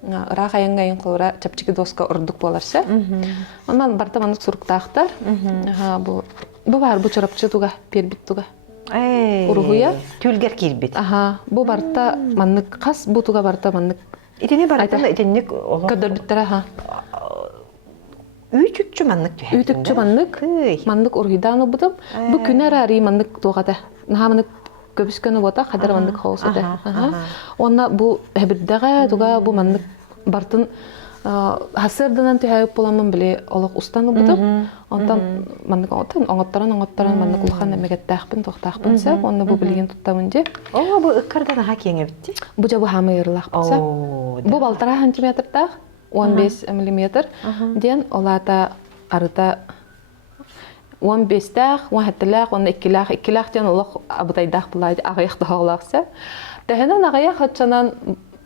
Рақ аяңғайын қолыра чапчики доска ұрдық боларсы. Онан барта мандық сұрықтақтар. Бұл бар, бұл чорапчы туға, пербит туға. Ұрғуя. Түлгер кербет. Бұл барта мандық қас, бұл туға барта мандық. Итіне баратында итіннік олық? Көдірбіттері, Үйтікчі мандық түйәді. Үйтікчі мандық. Мандық ұрғидан ұбыдым. Бұл күнер арый мандық туғады. Наға мандық көбіскені бота, қадар мандық қауысыды. Онна бұл әбірдіға туға бұл мандық бартын хасырдынан түйәйіп боламын біле олық ұстаны бұдым. Онтан мандық оңаттаран мандық ұлған әмегеттәқпін, тоқтақпын сәп, онна бұл білген тұттамын де. Бұл үккардан аға кеңе бітті? Бұл жа бұл хамы ерлақ бұса. Бұл 1,5 сантиметрдақ, 15 миллиметр ден олата арыта 15-тәқ, 17-ләқ, 12-ләқ ден олық абытайдақ бұлайды ағаяқты ғалақсы. Тәхінен ағаяқ қатшанан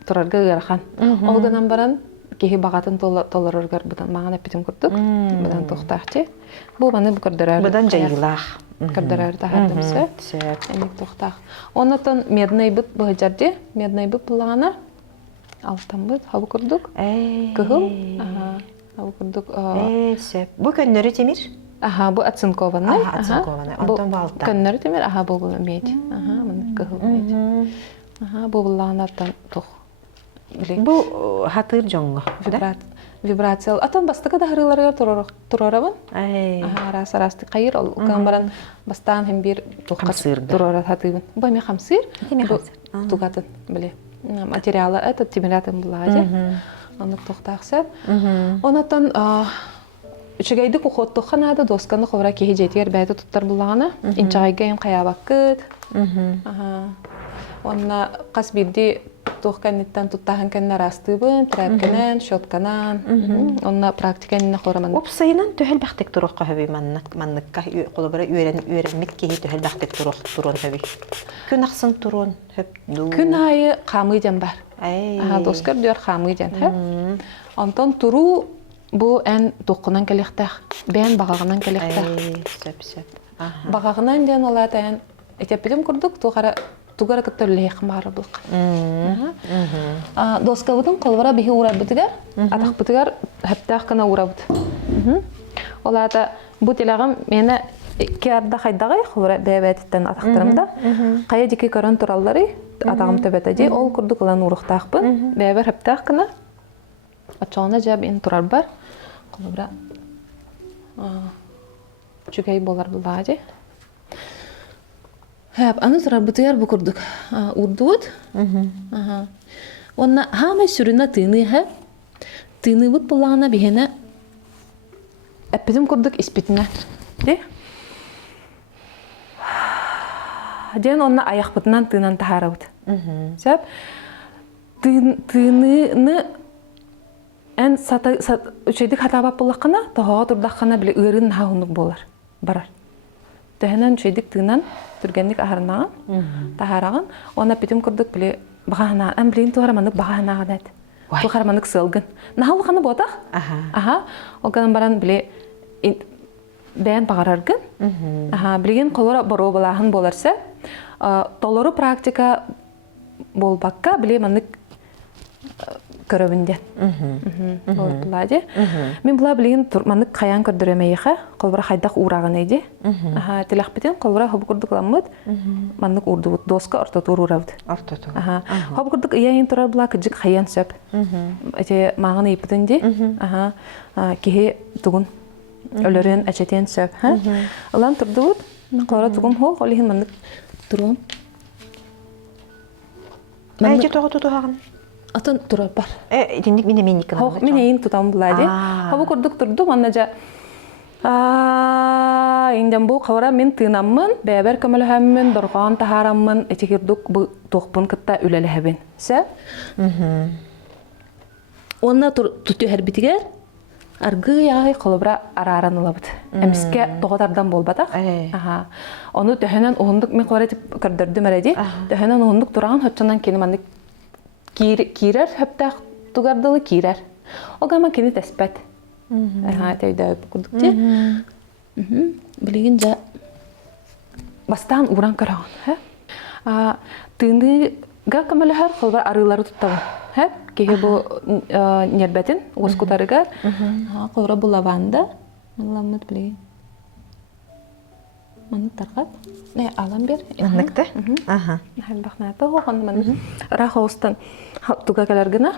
тұрарға ғарқан. Олғынан баран кеге бағатын толырырғар бұдан маған әппетім күрдік. Бұдан тоқтақты. Бұл баны бұл көрдірәр. Бұдан жайылақ. Көрдірәр тағардымсы. Әмек тоқтақ. Онытын меднай бұт бұғы жарды. Меднай бұт бұлағана алтамбыт хабы курдук. Кыгыл. Хабы курдук. Сөп. Бу көннөрү темир? Бу оцинкованный. Оцинкованный. Антон балта. Көннөр темир, бу медь. Мына кыгыл медь. Бу буллаанаттан тух. Бу хатыр жоңго. Вибрациялы. Атан бастыка да хырыларга турарабын. Арас-арасты кайыр ол камбаран бастан hem bir турара хатыбын. Бу ме хамсыр. Тугатын биле. Материалы это температурын булажы. Аны токтаксап. Онатан үчүгейди кухотту ханада досканы ховра кеhe жетер бәйді туттар булаганы. Инчагайга ем каябаккыт. Онна кас бирди тухканниттан туттахан канна растыбын, трәпкенен, щотканан. Онна практиканна хораман. Опсайынан төһел бахтык турукка хөби манныкка колобара үйренмит кеhe төһел бахтык турун хөби. Күн аксын турун хөп ду. Күн айы камыйдан бар. Доскар дör камыйдан хөп. Антон туру бу эн туккунан келектах, бен багагынан келектах. Сөп. Багагынан ден олатан этепилим курдук тугара кыттырлык марбык. Доскабытын колбара бихи урабытыгар, атакбытыгар хептах кана урабыт. Олата бу телагым мени киарда хайдагы колбара бебеттен атактырымда. Кая дике корон тураллары атагым төбетеди, ол курдук лан уруктакпын. Бебер хептах кана ачана жаб ин турар бар. Колбара чугай болар булажы. Аны турар бутыяр бу курдук. Урдут. Онна хама сүрүнө тыны Тыны бут булгана бихене эпидим курдук испитине. Де? Ден онна аяк бутынан тынан тахарабыт. Сеп тыны эн үчөйдүк хатабап булакана, тоо турдакана биле ырын хаунук болар. Барар. Төһөнөн үчөйдүк тынан түргенник ахарнаган, тахараган, она питим курдук биле багана, амблин туараманык багана гадат. Бу хараманык сылгын. Нахал ханы ботах? Оганан баран биле бен багараргын. Билген колора боро балаһын боларса, толору практика болбакка биле манык көрөбүнден. Булады. Мен була билген турманык каян көрдөрөмөйхе, колбара хайдак ураган эди. Телах битен колбара хоб курдукламыт. Манык урдубут доска ортотур урабыт. Ортотур. Хоб курдук яйын турар була кыжык хаян сөп. Эте маганы ипитенди. Кихи тугун өлөрөн ачетен сөп. Алан турдубут. Колбара тугун хол, холихин манык турун. Мәҗе тоготуган. Атын турар бар. Динник мине менник кана. Мен эйин тутам булады. Хабы курдук турду, маннажа инден бу кавара мен тынаммын, бәбәр көмөлһәммен, дорган тахараммын, этикирдук бу тохпун кытта үлеләһәбен. Сә? Онна туту хәрбитигәр аргы яй колбра араран улабыт. Эмискә тоготардан болбатак. Оны төһөнән оһундук мен кваратип кырдырдым әледи. Төһөнән оһундук турган хатчанан келиманны кирер хептах тугардылы кирер. Огама кини теспет. Тәйдә курдукте. Билеген жа бастан уран караган. Тыны га камалахар холбар арылары туттаган. Кеге бу нербетин оскутарыгар. Колра булаванда. Мыламыт билеген. Маны таргат. Алам бер. Ныкты? Хәл бахната гон мен рахостан тугакалар гына.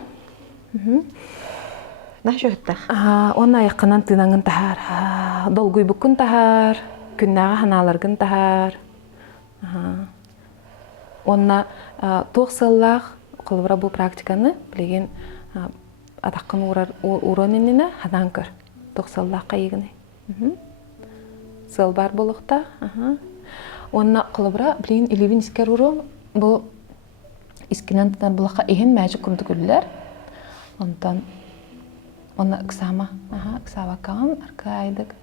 Нахшотта. Онна якынан тынангын тахар. Долгуй букун тахар. Күннага ханаларгын тахар. Онна тохсаллах колбара бу практиканы билеген атаккын уронинина хананкыр. Тохсаллах кайыгыны. Сыл бар болукта. Онна колбара билеген иливин искер уру бу искинен тан булакка эһин мәҗи курдуклар. Онтан онна иксама, иксава кан аркайдык.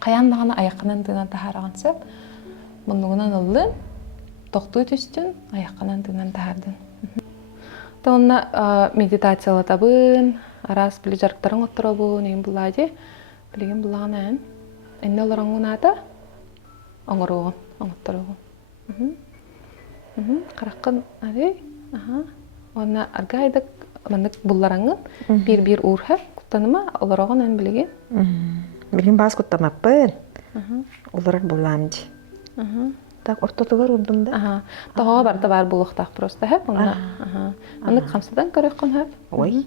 Каяндагына аяккынан тынан тахараган сеп, мундугунан алды. Токтуй түстүн, аяккынан тынан тахардын. Онна медитациялы табын, арас биле жарыктарын отторобун, эң булады. Билеген булаган энне олораңуната оңорогон, оңотторогон. Караккын ади, Онна аргайдык маннык буллараңын бир уурха куттаныма олорогон эн билеген. Билин бас куттамаппын. Олар буламди. Так ортотугар урдум да. Тоо барда бар булуктак просто хэп онна. Маннык хамсадан көрөккөн хэп. Ой.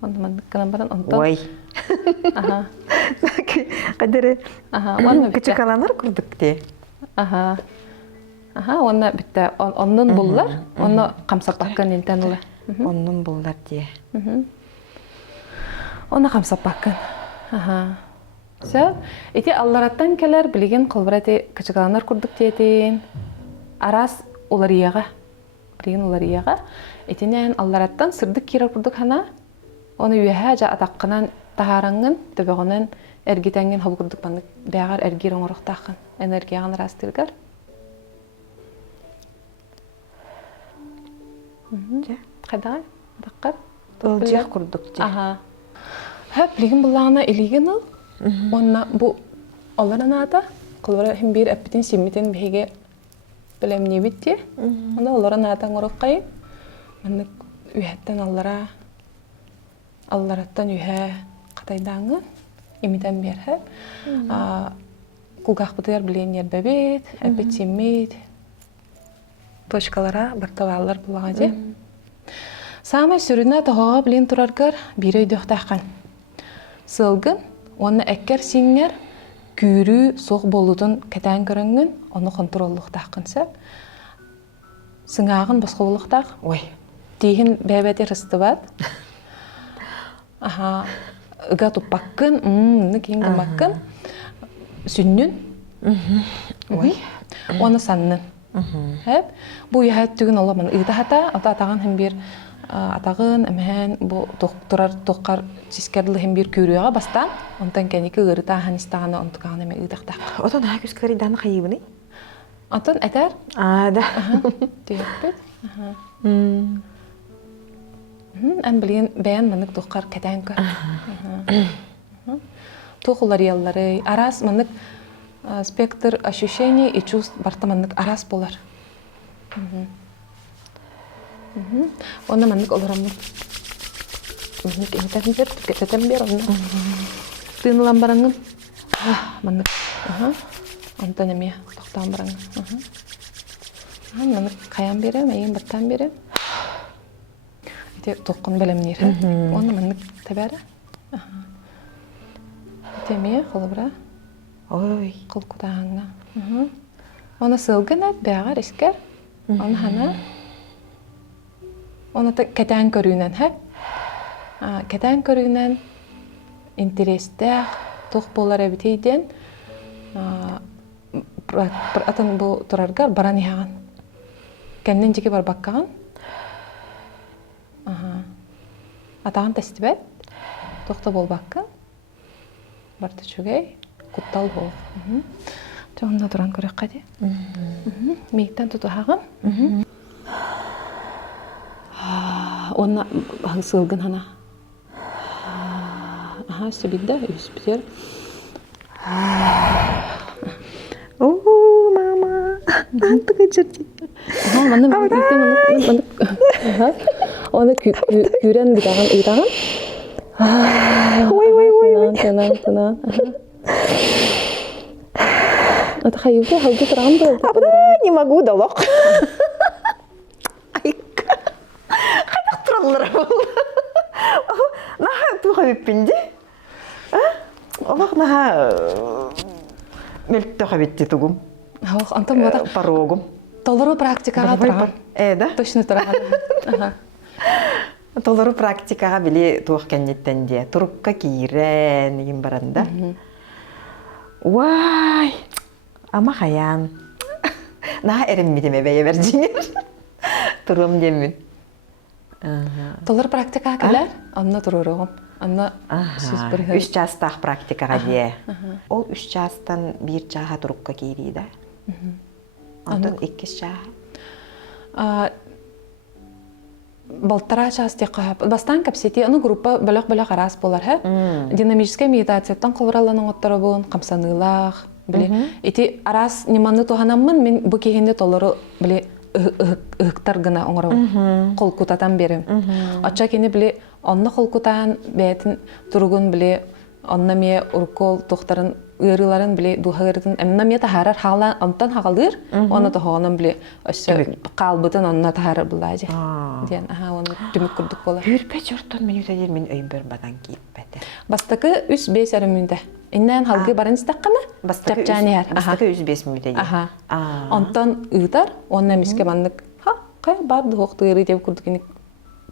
Онда маннык канан баран онтон. Ой. Кадере. Онна Кичи каланар курдук те. Онна битте оннун буллар. Онна камсап баккан интенула. Оннун буллар те. Онна камсап баккан. Сэ, ити аллараттан келер билеген колбарати качыгаланар курдук тиетин. Арас уларияга. Билеген уларияга. Итинен аллараттан сырдык кирер курдук хана. Оны үйәһә жа атаккынан тахараңын, төбөгөнен эргитәңген хабы курдук баннык. Бәгәр эргир оңорохтакын. Энергиягын растыргар. Кайда? Даккар. Ол жак курдук те. Хэп билеген буллагына илеген ал. Онна бу олараната колбара хим бир аппитин симмитен беге белемне битте. Онда олараната ngorokкай. Маннык үйәттен аллараттан үйә катайдаңы имитен берһә. Кулгах бутер биленер бебет, аппетимит. Точкалара бартаваллар булагы. Самай сүрүнә тагы билен тураргар бир өйдөктакан. Сылгын оны әккер сиңер күрү соқ болудун кетен көрөнгүн, оны контроллуктакын сәп. Сыңагын боско болуктак. Ой. Тиһин бәбәте рыстыбат. Ыга туппаккын, никин гымаккын. Сүннүн. Ой. Оны саннын. Хэп. Бу яһат түгүн аламын. Ыдахата атаган хим бир атагын эмен бу доктор токкар сискерле хим бир көрүгө бастан. Онтан кеники ырыта ханистаганы онтуганы эме ыдактак. Отон хакыс каридан хайыбыны. Отон этер? Да. Түйөппүт. Ан билген бәян манык токкар кетенкө. Тохулар яллары, арас манык спектр ощущений и чувств барта манык арас болар. Онна манык олорамны. Манык эмтен бер, онна. Тыйнылан бараңын. Манык. Онтан эме токтан бараңын. Манык каян берем, эйин баттан берем. Ите токкун белемнер. Онна манык табара. Теме холобра. Ой. Кулкутаңна. Оны сылгына бәгәр искер. Оны хана. Оны кетен көрүнен һә. Кетен көрүнен интерестә тох болар әбитейден. Атын бу тураргар баран яган. Кеннен җиге бар баккаган. Атаган тестибет. Тохта болбакка. Барты чугай. Куттал бол. Жонда туран көрөк кади. Мектен тутаган. Онна сылгын хана. Сибидда үспитер. Мама. Антыга жерди. Оны күрен битаган ыйтаган. Ой. Это хайюки, халги туран был. Не могу, долог. Кайдак тураллар бул. Наха туга биппинди. Олох наха мелттөга битти тугум. Антон бата парогум. Толору практикага турган. Да? Точно турган. Толору практикага били туох кеннеттен де. Турукка кирен егин баранда. Вай! Ама хаян. Наха эреммитиме бәйе бердиңер. Турум демин. Толор практикага келер, анна турурогум. Анна үч жастах практикага де. Ол 3 жастан 1 жаға турукка кирида. Антон 2 жаға. Балтара части кап. Бастан капсети аны группа бөлөк арас болар ха. Динамическая медитацияттан кылыраланың оттары бун, камсанылах, биле. Эти арас неманны туханаммын мен бу кегенде толору биле ыктар гына оңору колкутатан берем. Ача кини биле онна колкутан бетин тургун биле онна ме уркол тохтарын ырыларын биле духагырдын эмна ме тахарар хала онтан хагалыр оны тохонун биле өссө калбытын онна тахар булажы. Ден оны түмүк курдук болар. Үрпе жортон мен үтәдер мен өйбөр бадан киіп бәтер. Бастакы 3-5 арымында. Иннен халгы барын стаккана? Чапчанияр. Бастакы 3-5 мүтәдер. Аха. Онтан ыытар, онна миске маннык. Кай бар доктыры деп курдукини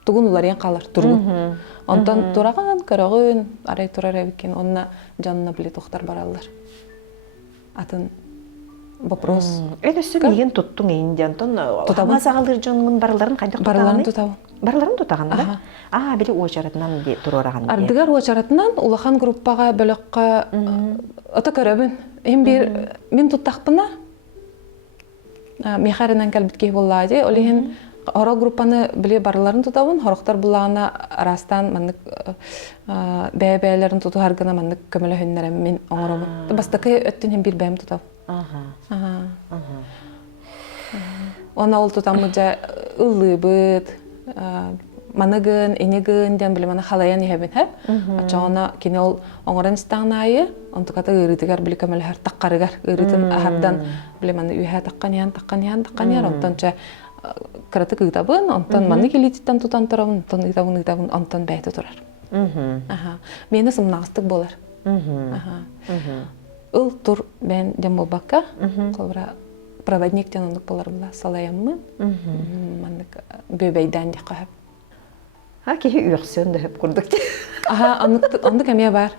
тугун уларыян калар тургун. Онтан тураган, көрөгөн, арай турар эбиккен, онна жанына биле токтар баралар. Атын вопрос. Өтөсү миген туттуң инде, онтан тутама сагалыр жонгун барларын кайда тутаган? Барларын тутабын. Барларын тутаган да? Били очаратынан ди турораган. Ардыгар очаратынан улахан группага бөлөккө ата көрөбүн. Мен туттакпына. Мехарынан калбитке боллады. Олehen ора группаны биле барларын тутабын. Хорохтар булана арастан маннык бәбәләрен туту харгына маннык көмөлө хөннәрем мен оңоробун. Бастакы өттүн бир бәм тутаб. Она ол тутамыжа ылыбыт, маныгын, энегын ден биле мана халаян ябен хәп. Ачана кине ол оңоран стаңнайы, онтуката ырытыгар биле көмөлөр таккарыгар, ырытын ахардан биле мана үйә таккан ян, онтонча кыраты кытабын, онтон маны келититтен тутан турабын, онтон онтон бәйте турар. Мені сымнагыстык болар. Ыл тур бен дем болбакка, колбара проводниктен ондук болар була, салаяммын. Мандык бөбөйдән дик кахып. Кихи үйөксөн дөп курдук. Ондук әмия бар.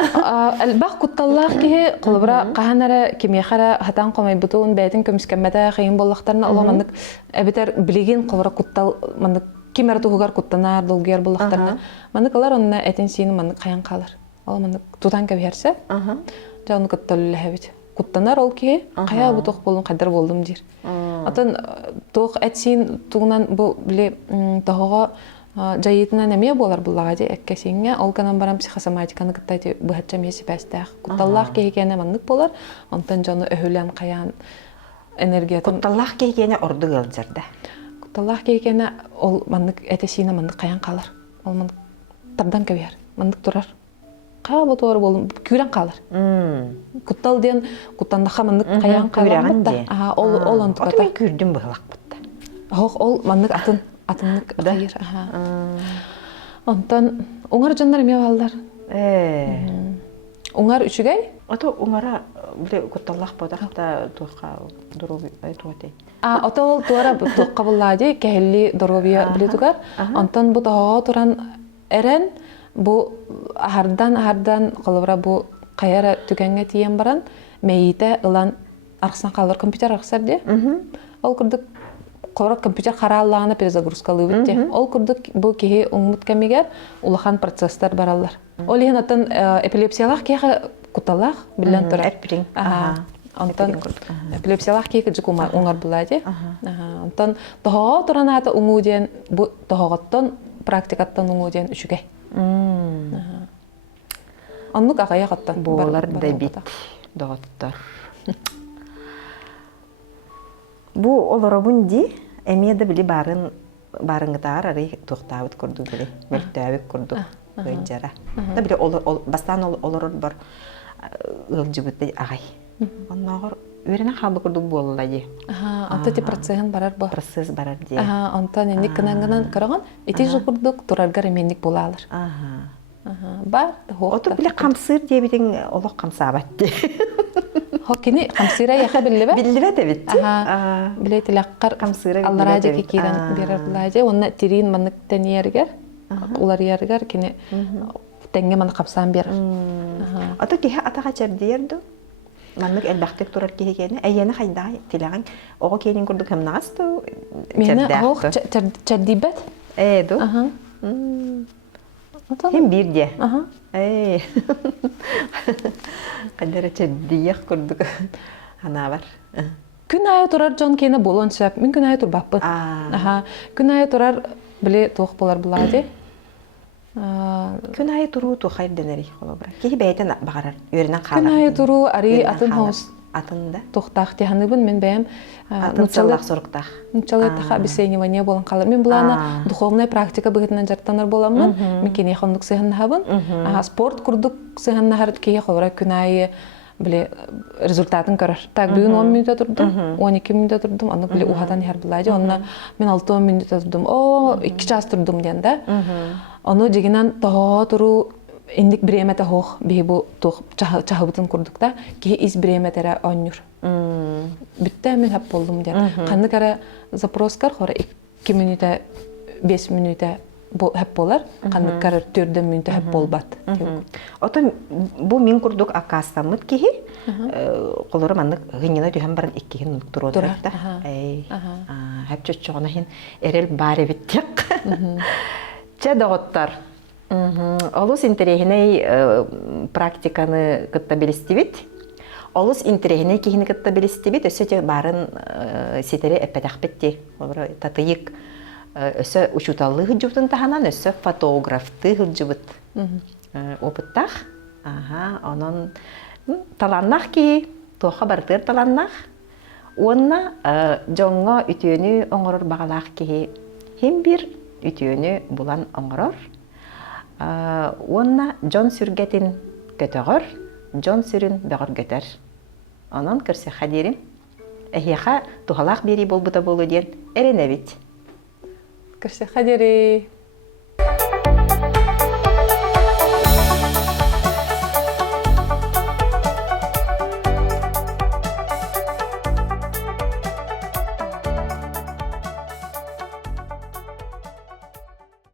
Әлбақ кутталлах кихи колбара каханара кемехара хатан комай бутун бәйтин көмүскәммәдә кыйын боллактарына оламандык әбитер билеген колбара куттал мандык кимер тугар куттанар долгер боллактарына. Мандык алар онна этин син мандык каян калар. Аламандык тутан кеберсе. Жаны кутталлы хәбит. Куттанар ол ки кая бу тох болдум кадыр болдум дир. Атын тох этсин тугунан бу биле тохого жайытына неме болар буллага ди эккесиңе ол канан барам психосоматиканы кыттай бу хатча меси пастах. Кутталлах кегене мандык болар. Онтан жаны өһүлән каян энергиятын Кутталлах кегене орду гылжырда. Кутталлах кегене ол мандык этесине мандык каян калар. Ол мандык тардан кебер. Мандык турар. Кая бу тор болдум күрән калар. Куттал ден куттанда хамындык каян калган да. Ол антыката. Аты күрдүм быгылак бутта. Ол мандык атыннык хайыр. Онтан оңар жаннар эме балдар. Оңар үчүгәй? Аты оңара биле кутталлах бодакта тука дуру айтуатей. Ата ол туара тука буллади кәһилли дорубия биле тугар. Онтан бу таа туран эрен бу аһардан колбара бу каяра түгәнгә тиен баран мәйите ылан аркысына калыр компьютер аркысар ди. Ол курдук колбара компьютер каралланы перезагрузкалый бит. Ол курдук бу кеһи уңмут кемигер улахан процесстар бараллар. Ол ен атын эпилепсиялах кеһи куталах билен тора. Антон эпилепсиялах кеһи жукума уңар булади. Антон тоо тураната уңуден бу тооготтон практикаттан уңуден үчүгә. Аннук агая гаттан болар да бит доктор. Бу олоробун ди эмеде били барыңгытар ары токтабыт курду били. Мөлтөбүк курду гыжара. Да били бастан олорор бар ылжыбыт агай. Онногор үренә хабы курду боллади. Анта ти процесс барар бу. Процесс барар ди. Антан эник кынангынан караган эти жыл курдук тураргар эменник булалар. Бар хо. Отур биле камсыр дебитин олок камсабат ди. Хокини камсыра яха биллебе? Биллебе дебит. Биле тилаккар камсыра аллараҗа кирен берер булаҗа, онна тирин маннык тенергер, улар яргар кине тенге ман капсан бер. Ата киһа атага чардиерду. Маннык элбахтык турар кигене, әйәне хайда тилаган, ого кенин курдук һәм нагасту. Менә ох чардибет. Ду. Hem bir de. Kadar çediyak kurduk. Ana var. Gün aya turar jon kene bolon şap. Min gün aya tur bapı. Gün aya turar bile toq bolar buladi. Gün aya turu tu hayır deneri xola bırak. Ki beyten bağırar. Yörünen qalar. Gün aya turu ari atın hos Атында? Тохтах тяханыбын мен бәм Атын сыллақ сұрықтақ. Нучалетаха обесценивание болан қалар. Мен бұлана духовная практика бігітінен жартанар боламын. Мен кене хондық сыхыннахабын. Спорт күрдік сыхыннахар кеге қовыра күнайы біле результатын көрір. Так, бүгін 10 минута тұрдым, 12 минута тұрдым, оны біле ухатан яр бұлайды. Онна мен 6 минута тұрдым, 2 час тұрдым денді. Оны дегенен тоға тұру индик биремете хох бихибу тух чахабытын курдукта ки из биреметере оннур. Бүтте мен хап болдум дер. Канды кара запроскар хора 2 минута 5 минута хап болар. Канды кара 4 минута хап болбат. Ото бу мин курдук акастамыт ки колору мандык гынына түһәм баран 2 минут турды да. Хап чөччөгөнө хин эрел бары биттек. Че доготтар. Олус интерехиней практиканы кытта билистибит. Олус интерехиней кихини кытта билистибит. Өсө барын сетере эппетахпетти. Татыйык өсө учуталлы хыджубтын таханан өсө фотографты хыджубыт. Опыттах. Онон таланнах ки, тоха бартыр таланнах. Онна жоңго үтүөнү оңорор багалах ки хим бир үтүөнү булан оңорор. Онна жон сүргетин көтөгөр, жон сүрүн бөгөр көтөр. Онон кырсы хадирим. Эхиха тухалак бери болбута болу ден эренебит. Кырсы хадири.